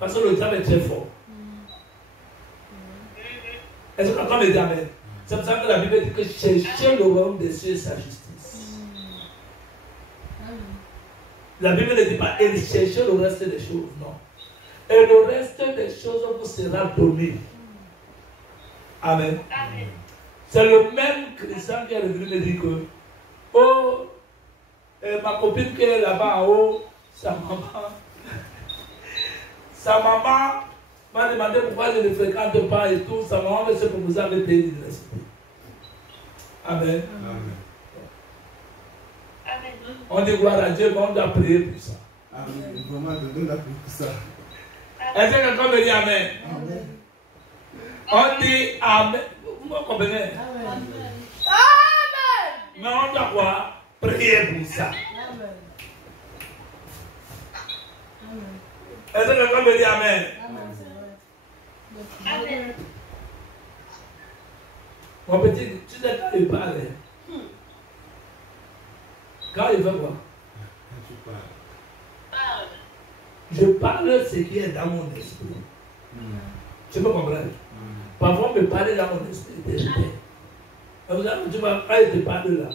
Parce que le diable est très fort. Est-ce que quelqu'un me dit Amen? C'est pour ça que la Bible dit que cherchez le royaume des cieux et sa justice. La Bible ne dit pas et cherchez le reste des choses, non. Et le reste des choses vous sera donné. Amen. Amen. C'est le même chrétien qui est venu me dire que, oh, ma copine qui est là-bas en haut, sa maman m'a demandé pourquoi je ne fréquente pas et tout. Sa maman veut se proposer avec payer l'université. Amen. Amen. On dit gloire à Dieu, mais on doit prier pour ça. Amen. Vraiment, donne la prière pour ça. Est-ce que quelqu'un me dit Amen? Amen. On dit Amen. Vous me comprenez? Amen. Mais on doit quoi? Prier pour ça. Est-ce que quelqu'un me dit Amen? Amen. Mon petit, tu sais quand il parle, quand il veut quoi? Tu parles. Parle. Je parle ce qui est dans mon esprit. Tu peux comprendre? Parfois, on me parle dans mon esprit. Tu vas, quand il te parle là,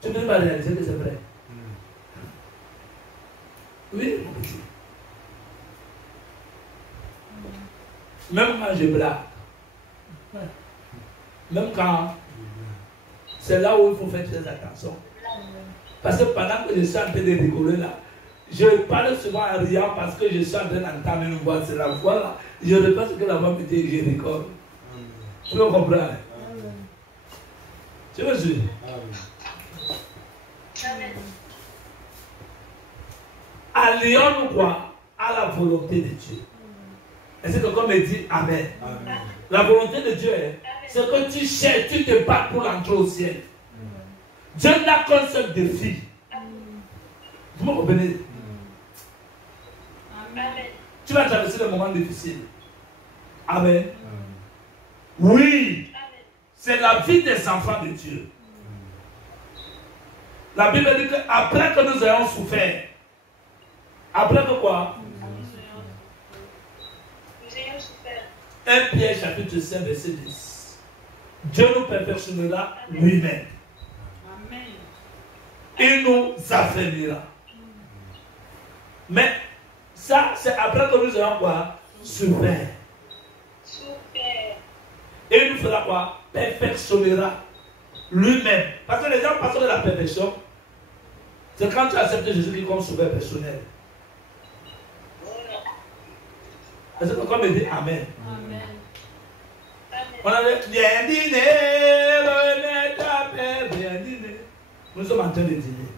tu ne peux pas réaliser que c'est vrai. Oui, mon petit. Même quand je blague, même quand c'est là où il faut faire très attention. Parce que pendant que je suis en train de rigoler là, je parle souvent à Ria parce que je suis en train d'entendre une voix. C'est la voix là. Je répète ce que la voix me dit et je récolte. Tu veux comprendre? Tu veux suivre? Allions-nous quoi? À la volonté de Dieu. Est-ce que quelqu'un me dit Amen? Amen. La volonté de Dieu, c'est que tu cherches, tu te bats pour l'entrer au ciel. Dieu n'a qu'un seul défi. Vous me comprenez? Tu vas traverser des moments difficiles. Amen. Oui. C'est la vie des enfants de Dieu. La Bible dit qu'après que nous ayons souffert, après que quoi? Nous ayons souffert. 1 Pierre chapitre 5 verset 10. Dieu nous perfectionnera lui-même. Amen. Il nous affermira. Mais ça, c'est après que nous ayons quoi? Souffert. Souffert. Et il nous fera quoi? Perfectionnera lui-même. Parce que les gens passent de la perfection. C'est quand tu acceptes Jésus-Christ comme sauveur personnel. Est-ce que quelqu'un me dit Amen? Amen. On a dit bien dîner, bien dîner. Nous sommes en train de dîner.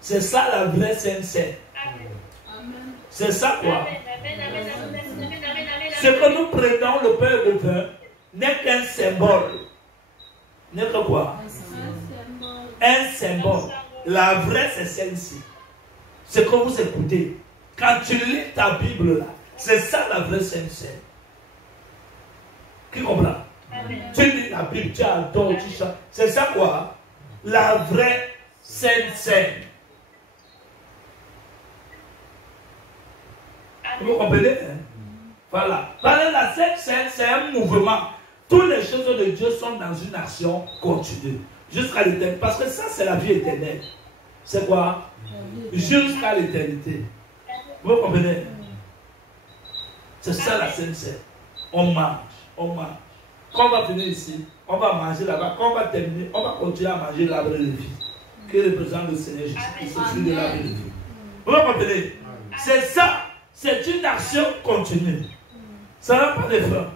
C'est ça la vraie Sainte-Seine. Amen. C'est ça quoi? Ce C'est que nous prenons le pain et le vin n'est qu'un symbole. N'est que quoi? Un symbole. La vraie c'est celle-ci. Ce que vous écoutez. Quand tu lis ta Bible là, c'est ça la vraie Sainte-Seine. Qui comprend? Tu lis la Bible, tu adores, tu chantes. C'est ça quoi? La vraie Sainte-Seine. Vous comprenez? Hein? Voilà. La Sainte-Seine, c'est un mouvement. Toutes les choses de Dieu sont dans une action continue. Jusqu'à l'éternité. Parce que ça, c'est la vie éternelle. C'est quoi? Jusqu'à l'éternité. Vous comprenez? C'est ça la Sainte-Seine. On mange. On mange. Quand on va venir ici, on va manger là-bas. Quand on va terminer, on va continuer à manger l'arbre de vie. Qui représente le Seigneur Jésus-Christ, ce fruit de l'arbre de vie. Vous comprenez? C'est ça. C'est une action continue. Ça n'a pas de fin.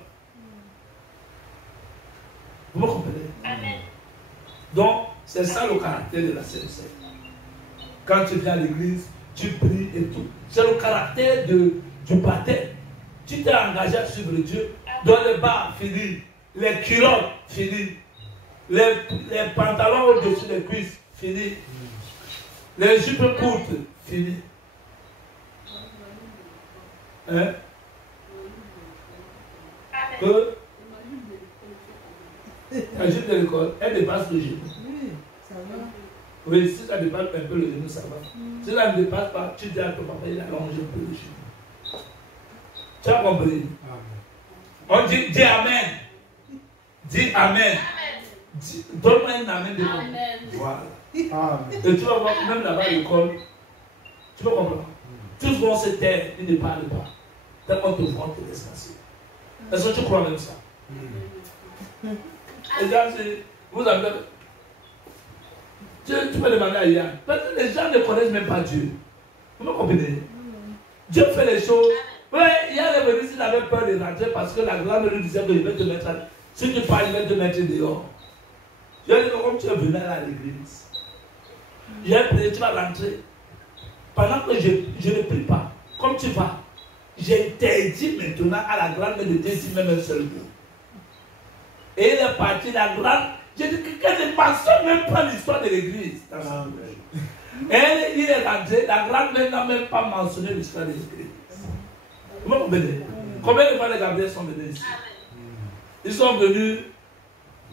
Vous me comprenez? Amen. Donc, c'est ça le caractère de la Sainte-Seine. Quand tu viens à l'église, tu pries et tout. C'est le caractère du baptême. Tu t'es engagé à suivre Dieu. Dans les bas, fini. Les culottes, fini. Les pantalons au-dessus des cuisses, fini. Les jupes courtes, fini. Hein? Que la jupe de l'école, elle dépasse le genou. Oui, ça va. Oui, si ça dépasse un peu le genou, ça va. Si ça ne dépasse pas, tu dis à ton papa, il allonge un peu le genou. Tu as compris? On dit, dis Amen. Dis Amen. Donne-moi un Amen de moi. Voilà. Amen. Et tu vas voir, même là-bas à l'école, tu vas comprendre. Tous vont se taire, ils ne parlent pas. Tellement te voient, te laisse passer. Est-ce que tu crois même ça? Les gens, vous avez. Tu peux demander à Yann. Parce que les gens ne connaissent même pas Dieu. Vous me comprenez? Dieu fait les choses. Oui, Yann est venu s'il avait peur de rentrer parce que la grande lui disait que je vais te mettre à... Si tu parles, il va te mettre dehors. Je lui ai dit comme tu es venu à l'église. J'ai prié, tu vas rentrer. Pendant que je ne prie pas, comme tu vas, j'interdis maintenant à la grande de dire si même un seul mot. Et il est parti, la grande. J'ai dit que quelqu'un ne mentionne même pas l'histoire de l'église. Et il est rentré, la grande n'a même pas mentionné l'histoire de l'église. Vous comprenez? Combien de fois les Gabriels sont venus ici? Ils sont venus.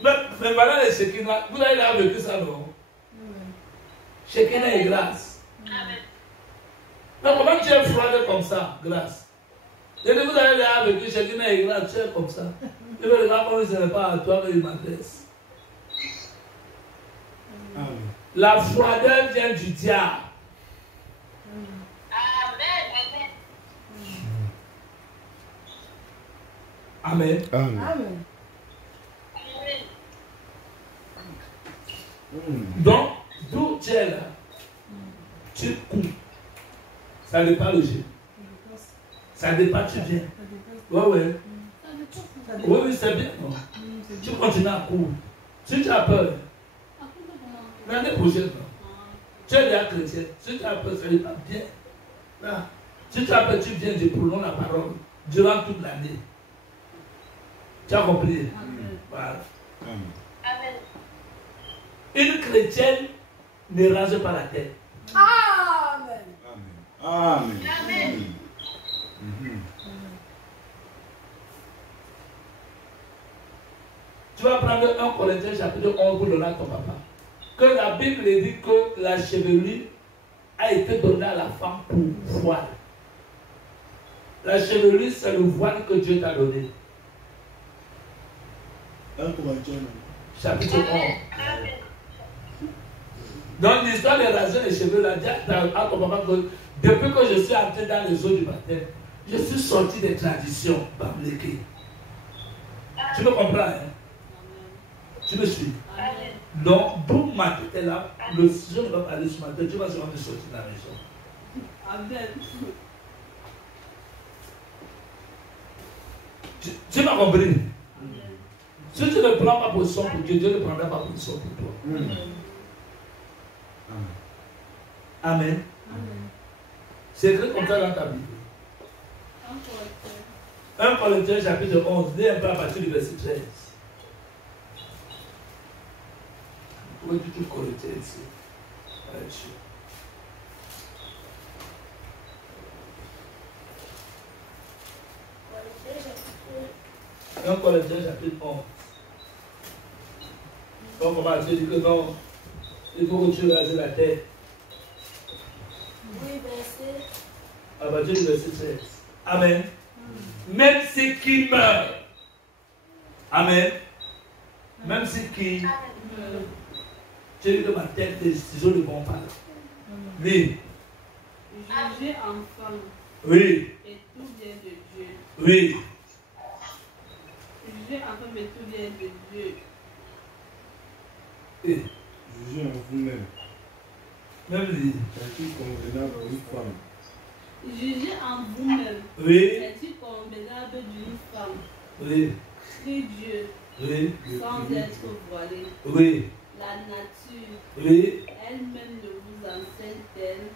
Mais voilà les Shekinah. Vous avez vécu ça, non? Shekinah et grâce. Mais comment tu es froidé comme ça, grâce? Et vous avez vécu Shekinah et grâce, tu es comme ça. Et le gars, comme ce n'est pas à toi, mais il m'adresse. La froideur vient du diable. Amen. Amen. Donc, d'où tu es là, tu cours. Ça n'est pas logique. Ça dépend, tu viens. Ouais. Oui, c'est bien. Non. Tu continues à courir. Si tu as peur, l'année prochaine, non. Tu es déjà chrétien. Si tu as peur, ça n'est pas bien. Là. Si tu as peur, tu viens, je prolonge la parole durant toute l'année. Tu as compris? Voilà. Amen. Une chrétienne ne range pas la tête. Amen. Amen. Amen. Tu vas prendre 1 Corinthiens chapitre 11 pour donner à ton papa. Que la Bible dit que la chevelure a été donnée à la femme pour voile. La chevelure, c'est le voile que Dieu t'a donné. 1 Corinthiens. Chapitre 11. Amen. Donc l'histoire de raser les cheveux, là, dis à ton papa que depuis que je suis entré dans les eaux du baptême, je suis sorti des traditions bibliques. Tu me comprends, hein? Tu me suis? Amen. Donc, d'où ma tête est là, le sujet ne va pas aller sur ma tête, tu vas sûrement me sortir de la maison. Amen. Tu m'as compris? Si tu ne prends pas position pour Dieu, Dieu ne prendra pas position pour toi. Amen. C'est écrit comme ça dans ta Bible. 1 Corinthiens chapitre 11, lis un peu à partir du verset 13. Où est-ce que tu Corinthiens ici? 1 Corinthiens chapitre 11. Donc on va dire que non, il faut que tu rases la tête. Oui, verset. À partir du verset 13. Amen. Même si qui meurt. Amen. Même si qui. Tu dis que ma tête, les ciseaux ne vont pas là. Oui. Jugez enfant. Oui. Et tout vient de Dieu. Oui. Jugez enfant, mais tout vient de Dieu. Oui. Jugez en vous-même. Même lui. C'est-il convenable d'une femme? Jugez en vous-même. Oui. C'est-il convenable d'une femme? Oui. Prie Dieu Oui. sans être voilée. Oui. La nature Oui. elle-même ne vous enseigne-t-elle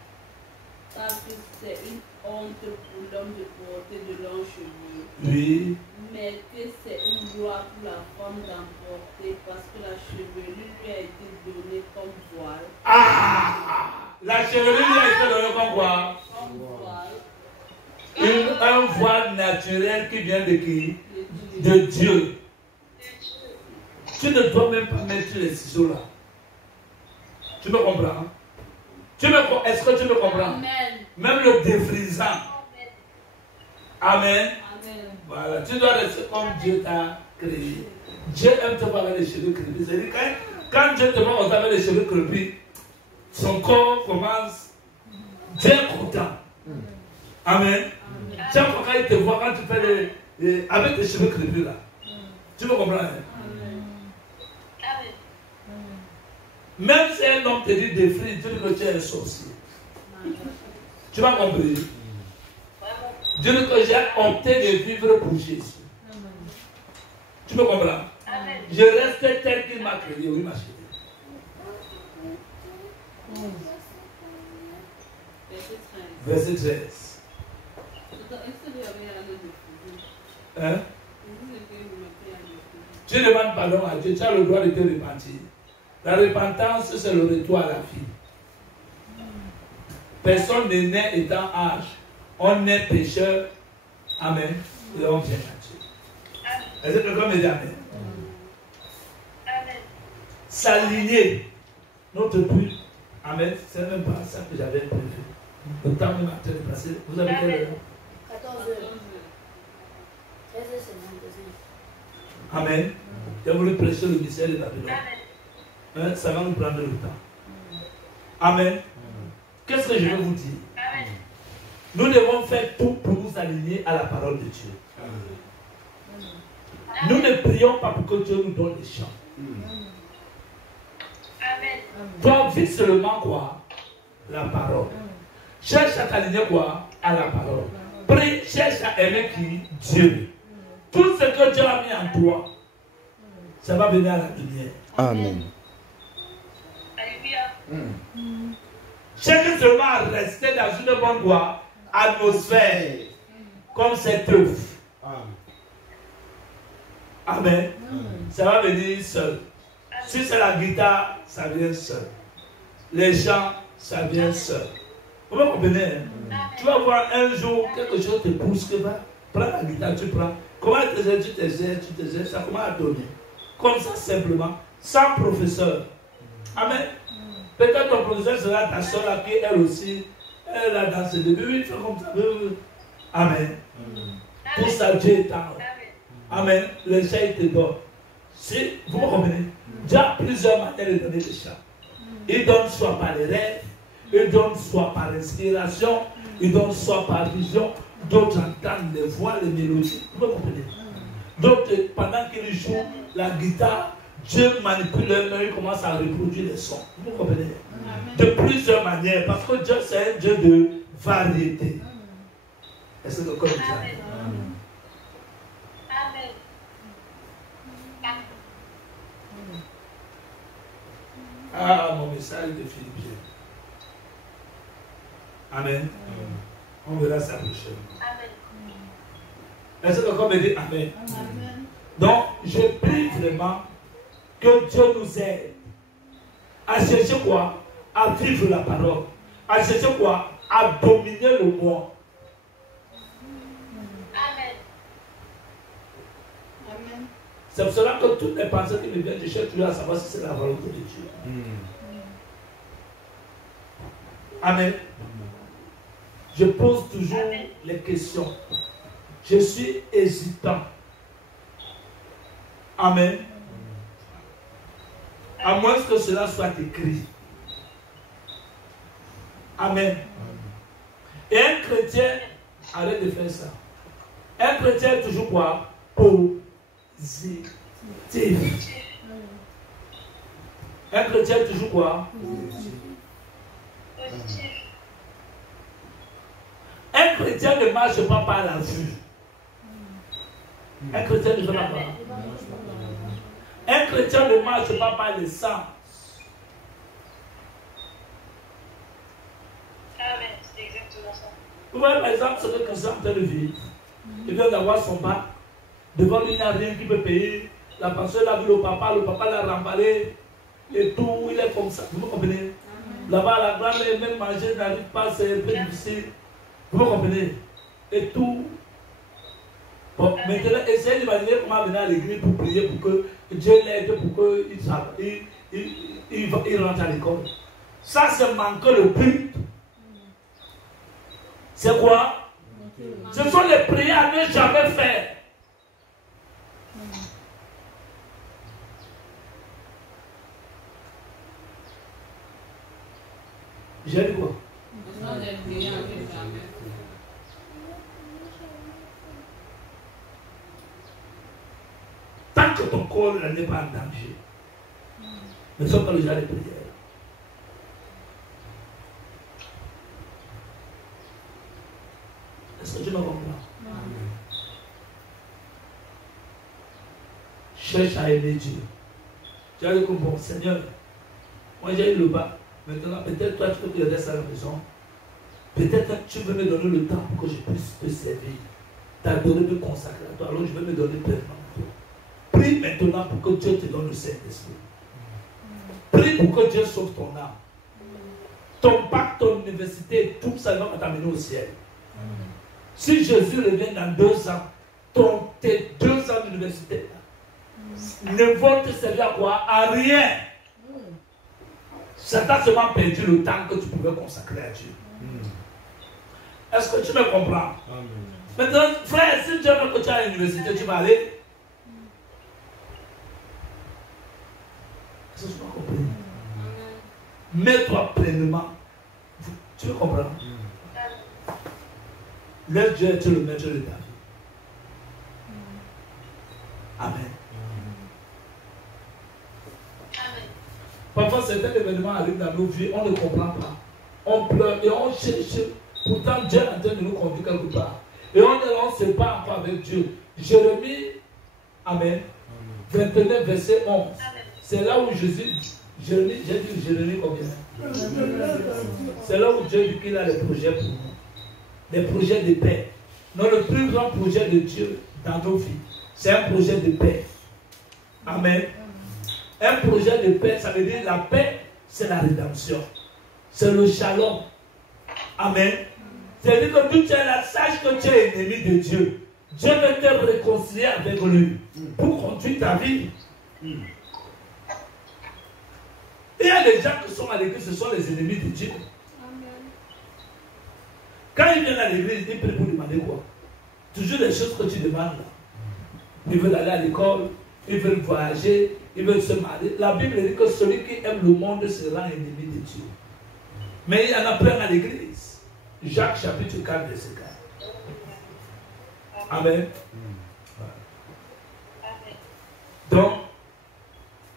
pas que c'est une honte pour l'homme de porter de longs cheveux, Oui. mais que c'est une gloire pour la femme d'en porter parce que la chevelure lui a été donnée comme voile. Ah! La chevelure lui a été donnée comme quoi? Comme voile. Un voile naturel qui vient de qui? De De Dieu. Tu ne dois même pas mettre les ciseaux là. Tu me comprends? Est-ce que tu me comprends? Amen. Même le défrisant. Amen. Amen. Voilà. Tu dois rester comme Dieu t'a créé. Dieu aime te voir avec les cheveux crépus. C'est-à-dire quand Dieu te voit avec les cheveux crépus, son corps commence. Dieu est content. Amen. Chaque fois quand il te voit, quand tu fais avec tes cheveux crépus là. Tu me comprends? Hein? Même si un homme te dit défrise, tu dis que tu es un sorcier. Tu m'as compris? Dieu dit que j'ai opté de vivre pour Jésus. Tu me comprends? Je reste tel qu'il m'a créé. Oui, ma chérie. Verset 13. Hein? Tu demandes pardon à Dieu, tu as le droit de te repentir. La repentance, c'est le retour à la vie. Personne n'est né étant âge. On est pécheur. Amen. Et on vient à Dieu. Est-ce que quelqu'un me dit Amen? S'aligner. Notre but. Amen. C'est même pas ça que j'avais prévu. Le temps même a été passé. Vous avez quelle heure? 14 heures. 13 heures, c'est mon Amen. J'ai voulu prêcher le mystère de Babylone. Hein, ça va nous prendre le temps. Amen. Qu'est-ce que je veux vous dire? Nous devons faire tout pour nous aligner à la parole de Dieu. Nous ne prions pas pour que Dieu nous donne des chants. Toi, vis seulement quoi? La parole. Cherche à t'aligner quoi? À la parole. Prie, cherche à aimer qui? Dieu. Tout ce que Dieu a mis en toi, ça va venir à la lumière. Amen. Alléluia. Cherche seulement à rester dans une bonne quoi? Atmosphère. Comme cet œuf. Amen. Ça va venir seul. Si c'est la guitare, ça vient seul. Les chants, ça vient seul. Vous me comprenez? Hein? Tu vas voir un jour quelque chose te pousse que va. Prends la guitare, tu prends. Comment tu t'exerces, ça commence à donner. Comme ça simplement, sans professeur. Amen. Peut-être ton professeur sera ta soeur là qui elle aussi, elle a dansé le début, il fait comme ça. Amen. Pour ça, Dieu est en. Amen. Le chant il te donne. Si vous me comprenez, Dieu a plusieurs manières de donner le chant. Il donne soit par les rêves, il donne soit par inspiration, il donne soit par vision. D'autres entendent les voix, les mélodies. Vous me comprenez? D'autres, pendant qu'ils jouent la guitare, Dieu manipule leur main, il commence à reproduire les sons. Vous me comprenez? De plusieurs manières, parce que Dieu c'est un Dieu de variété. Est-ce que comme ça? Amen. Ah, mon message de Philippiens. Amen. On verra ça prochainement. Amen. Est-ce que comme dit Amen? Donc, je prie vraiment que Dieu nous aide à chercher quoi? À vivre la parole. À chercher quoi? À dominer le monde. Amen. C'est pour cela que toutes les pensées qui me viennent, je cherche toujours à savoir si c'est la volonté de Dieu. Amen. Je pose toujours les questions. Je suis hésitant. Amen. À moins que cela soit écrit. Amen. Et un chrétien, arrête de faire ça. Un chrétien est toujours quoi? Positif. Un chrétien est toujours quoi? Positif. Un chrétien ne marche pas par la vue. Un chrétien ne fait pas. Un chrétien ne marche pas par les sens. Amen. C'est exactement ça. Vous voyez par exemple ce que Christian est en train de vivre. Il vient d'avoir son bac. Devant lui, il n'y a rien qui peut payer. La personne a vu le papa l'a remballé. Et tout, il est comme ça. Vous me comprenez? Là-bas, la grand-mère, même manger n'arrive pas, c'est un peu difficile. Vous me comprenez? Et tout. Bon, maintenant, essayez d'imaginer comment venir à l'église pour prier pour que Dieu l'aide, pour qu'il rentre à l'école. Ça, c'est manquer le but. C'est quoi? Ce sont les prières à ne jamais faire. J'ai dit quoi? Tant que ton corps n'est pas en danger, ne sont pas les gens de prière. Est-ce que tu me comprends? Cherche à aimer Dieu. Tu as dit que bon, Seigneur, moi j'ai eu le bas. Maintenant, peut-être toi tu peux te rester à la maison. Peut-être tu veux me donner le temps pour que je puisse te servir. T'adorer, me consacrer à toi. Alors je vais me donner pleinement à toi. Prie maintenant pour que Dieu te donne le Saint-Esprit. Prie pour que Dieu sauve ton âme. Ton bac, ton université, tout ça va t'amener au ciel. Si Jésus revient dans 2 ans, tes 2 ans d'université ne vont te servir à quoi? À rien. Satan seulement perdu le temps que tu pouvais consacrer à Dieu. Est-ce que tu me comprends? Maintenant, frère, si Dieu veut que tu ailles à l'université, tu vas aller. Est-ce que tu m'as compris? Mets-toi pleinement. Tu me comprends? Laisse Dieu être le maître de ta vie. Amen. Amen. Parfois, certains événements arrivent dans nos vies, on ne comprend pas. on pleure et on cherche. Pourtant, Dieu est en train de nous conduire quelque part. Et on ne sait pas encore avec Dieu. Jérémie, Amen, 29, verset 11. C'est là où Jésus, Jérémie, j'ai dit Jérémie combien? C'est là où Dieu dit qu'il a des projets pour nous. Des projets de paix. Non, le plus grand projet de Dieu dans nos vies, c'est un projet de paix. Amen. Un projet de paix, ça veut dire la paix, c'est la rédemption. C'est le shalom. Amen. C'est-à-dire que tu es là, sache que tu es ennemi de Dieu. Dieu veut te réconcilier avec lui pour conduire ta vie. Il y a des gens qui sont à l'église, ce sont les ennemis de Dieu. Quand ils viennent à l'église, ils prient pour demander quoi? Toujours les choses que tu demandes là. Ils veulent aller à l'école, ils veulent voyager, ils veulent se marier. La Bible dit que celui qui aime le monde sera ennemi de Dieu. Mais il y en a plein à l'église. Jacques chapitre 4, verset 4. Amen. Donc,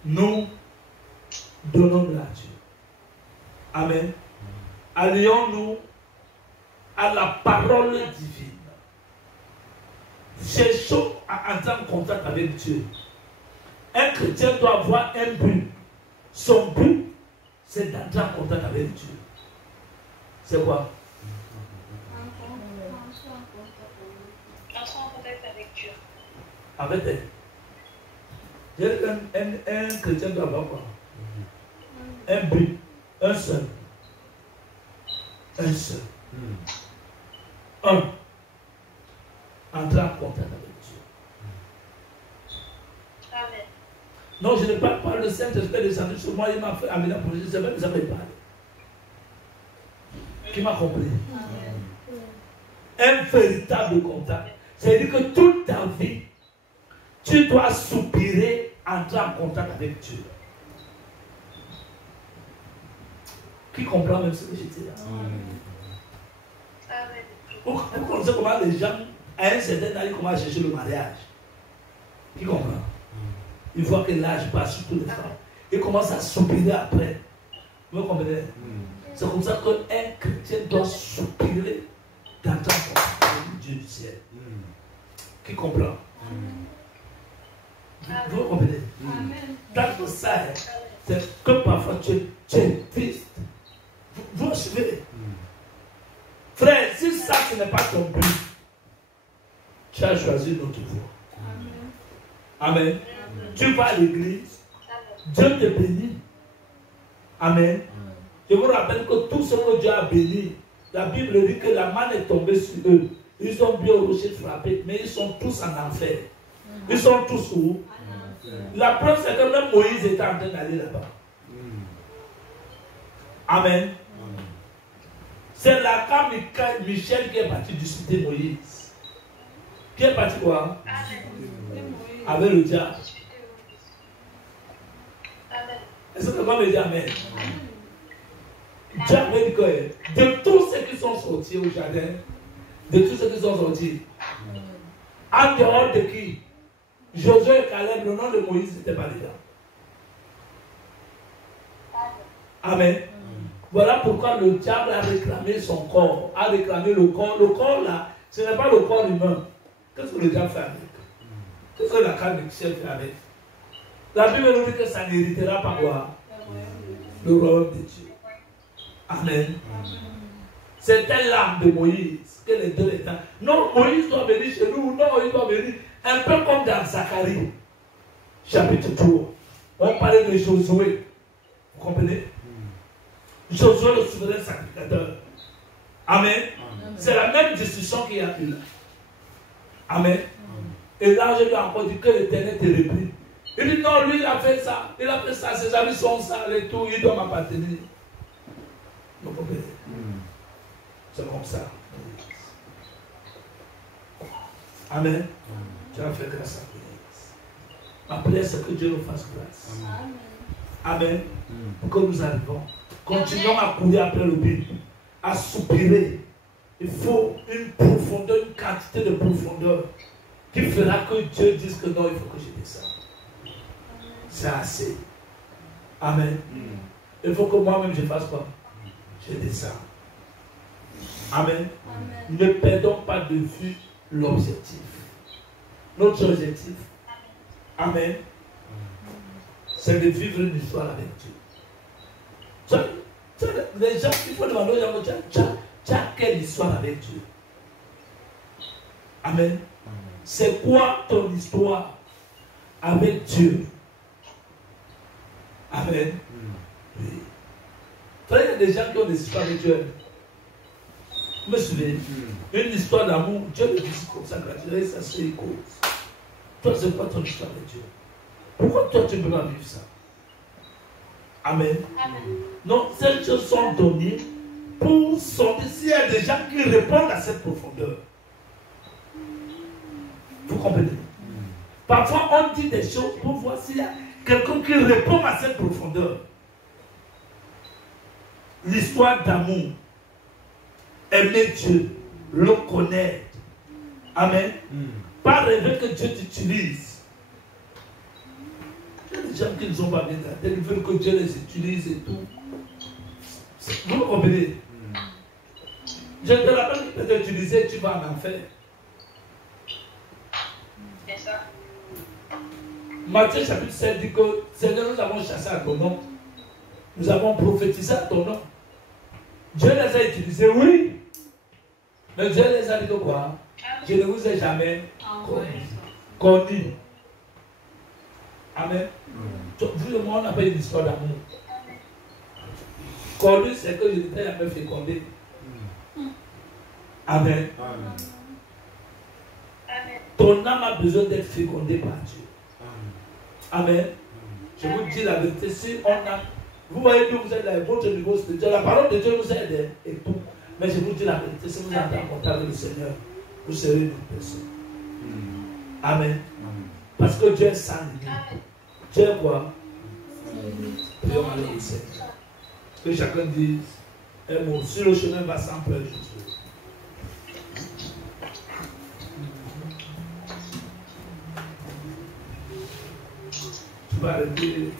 nous donnons de la Dieu. Amen. Allions-nous à la parole divine. Cherchons à entrer en contact avec Dieu. Un chrétien doit avoir un but. Son but, c'est d'entrer en contact avec Dieu. C'est quoi? Entrer en contact avec Dieu. Avec elle. Un chrétien doit avoir quoi? Un but. Un seul. Un seul. Un. Entrer en contact avec Dieu. Amen. Non, je ne parle pas le Saint-Esprit descendu sur moi, il m'a fait amener la projet, c'est vrai que ça me parle. Qui m'a compris? Un véritable contact. C'est-à-dire que toute ta vie, tu dois soupirer, entrer en contact avec Dieu. Qui comprend même ce que je dis là? Amen. Vous connaissez comment les gens, à un certain âge, commencent à chercher le mariage? Qui comprend? Ils voient que l'âge passe sur toutes les femmes. Ils commencent à soupirer après. Vous comprenez? C'est comme ça qu'un chrétien doit soupirer d'entrer en contact avec le Dieu du ciel. Qui comprend? Vous comprenez? Dans que ça, c'est que parfois tu es triste. Vous suivez? Frère, si ça ce n'est pas ton but, tu as choisi une autre voie. Amen. Tu vas à l'église, Dieu te bénit. Amen. Je vous rappelle que tout ce que Dieu a béni, la Bible dit que la manne est tombée sur eux. Ils ont bu au rocher frappé, mais ils sont tous en enfer. Ils sont tous où? La preuve, c'est que même Moïse était en train d'aller là-bas. Amen. C'est là quand Michel qui est parti du cité Moïse. Qui est parti quoi? Avec le diable. Est-ce que quelqu'un me dit Amen? Dieu avait dit que de tous ceux qui sont sortis au jardin, de tous ceux qui sont sortis, en dehors de qui? Josué et Caleb, le nom de Moïse n'était pas dedans. Amen. Voilà pourquoi le diable a réclamé son corps, a réclamé le corps. Le corps là, ce n'est pas le corps humain. Qu'est-ce que le diable fait avec? Qu'est-ce que la carne du ciel fait avec? La Bible nous dit que ça n'héritera pas quoi? Le royaume de Dieu. Amen. C'était l'âme de Moïse que les deux étaient. Non, Moïse doit venir chez nous. Non, il doit venir. Un peu comme dans Zacharie, chapitre 3. On parlait de Josué. Vous comprenez? Josué, le souverain sacrificateur. Amen. C'est la même discussion qu'il y a eu là. Amen. Et là, je lui ai encore dit que l'Éternel te reprit. Il dit non, lui, il a fait ça. Il a fait ça. Ses amis sont sales et tout. Il doit m'appartenir. Vous comprenez? C'est comme ça. Amen. Tu as fait grâce à Dieu. Ma prière, c'est que Dieu nous fasse grâce. Amen. Pour que nous arrivons. Continuons à courir après le but, à soupirer. Il faut une profondeur, une quantité de profondeur qui fera que Dieu dise que non, il faut que je descende. C'est assez. Amen. Il faut que moi-même je fasse quoi? je descends. Amen. Amen. Ne perdons pas de vue l'objectif. Notre objectif, amen, c'est de vivre une histoire avec Dieu. Les gens, il faut demander aux gens, tu as quelle histoire avec Dieu? Amen. C'est quoi ton histoire avec Dieu? Amen. Oui. Il y a des gens qui ont des histoires avec Dieu. Vous me suivez? Une histoire d'amour, Dieu le dit comme ça, gratuit, ça se cause. Toi, c'est quoi ton histoire avec Dieu? Pourquoi toi, tu ne peux pas vivre ça? Amen. Amen. Non, ces choses sont données pour sonder s'il y a des gens qui répondent à cette profondeur. Vous comprenez? Parfois, on dit des choses pour voir s'il y a quelqu'un qui répond à cette profondeur. L'histoire d'amour. Aimer Dieu, le connaître. Amen. Pas rêver que Dieu t'utilise. Il y a des gens qui ne sont pas bien dans la tête, ils veulent que Dieu les utilise et tout. Vous me comprenez? Je te rappelle que tu peux t'utiliser, tu vas en enfer. C'est ça. Matthieu chapitre 7 dit que Seigneur, nous avons chassé à ton nom. Nous avons prophétisé à ton nom. Dieu les a utilisés, oui. Mais Dieu les a dit que quoi? Je ne vous ai jamais connu. Amen. Vous et moi, on n'a pas une histoire d'amour. Connu, c'est que je ne t'ai jamais fécondé. Amen. Amen. Ton âme a besoin d'être fécondée par Dieu. Amen. Je vous dis la vérité, si on a... Vous voyez que vous êtes à votre niveau spirituel, la parole de Dieu nous aide et tout. Mais je vous dis la vérité, si vous êtes en contact avec le Seigneur, vous serez une autre personne. Amen. Parce que Dieu est sans limite. Dieu est quoi? Prions à le Seigneur. Que chacun dise un mot. Sur le chemin va sans peur, Jésus. Tu vas arrêter.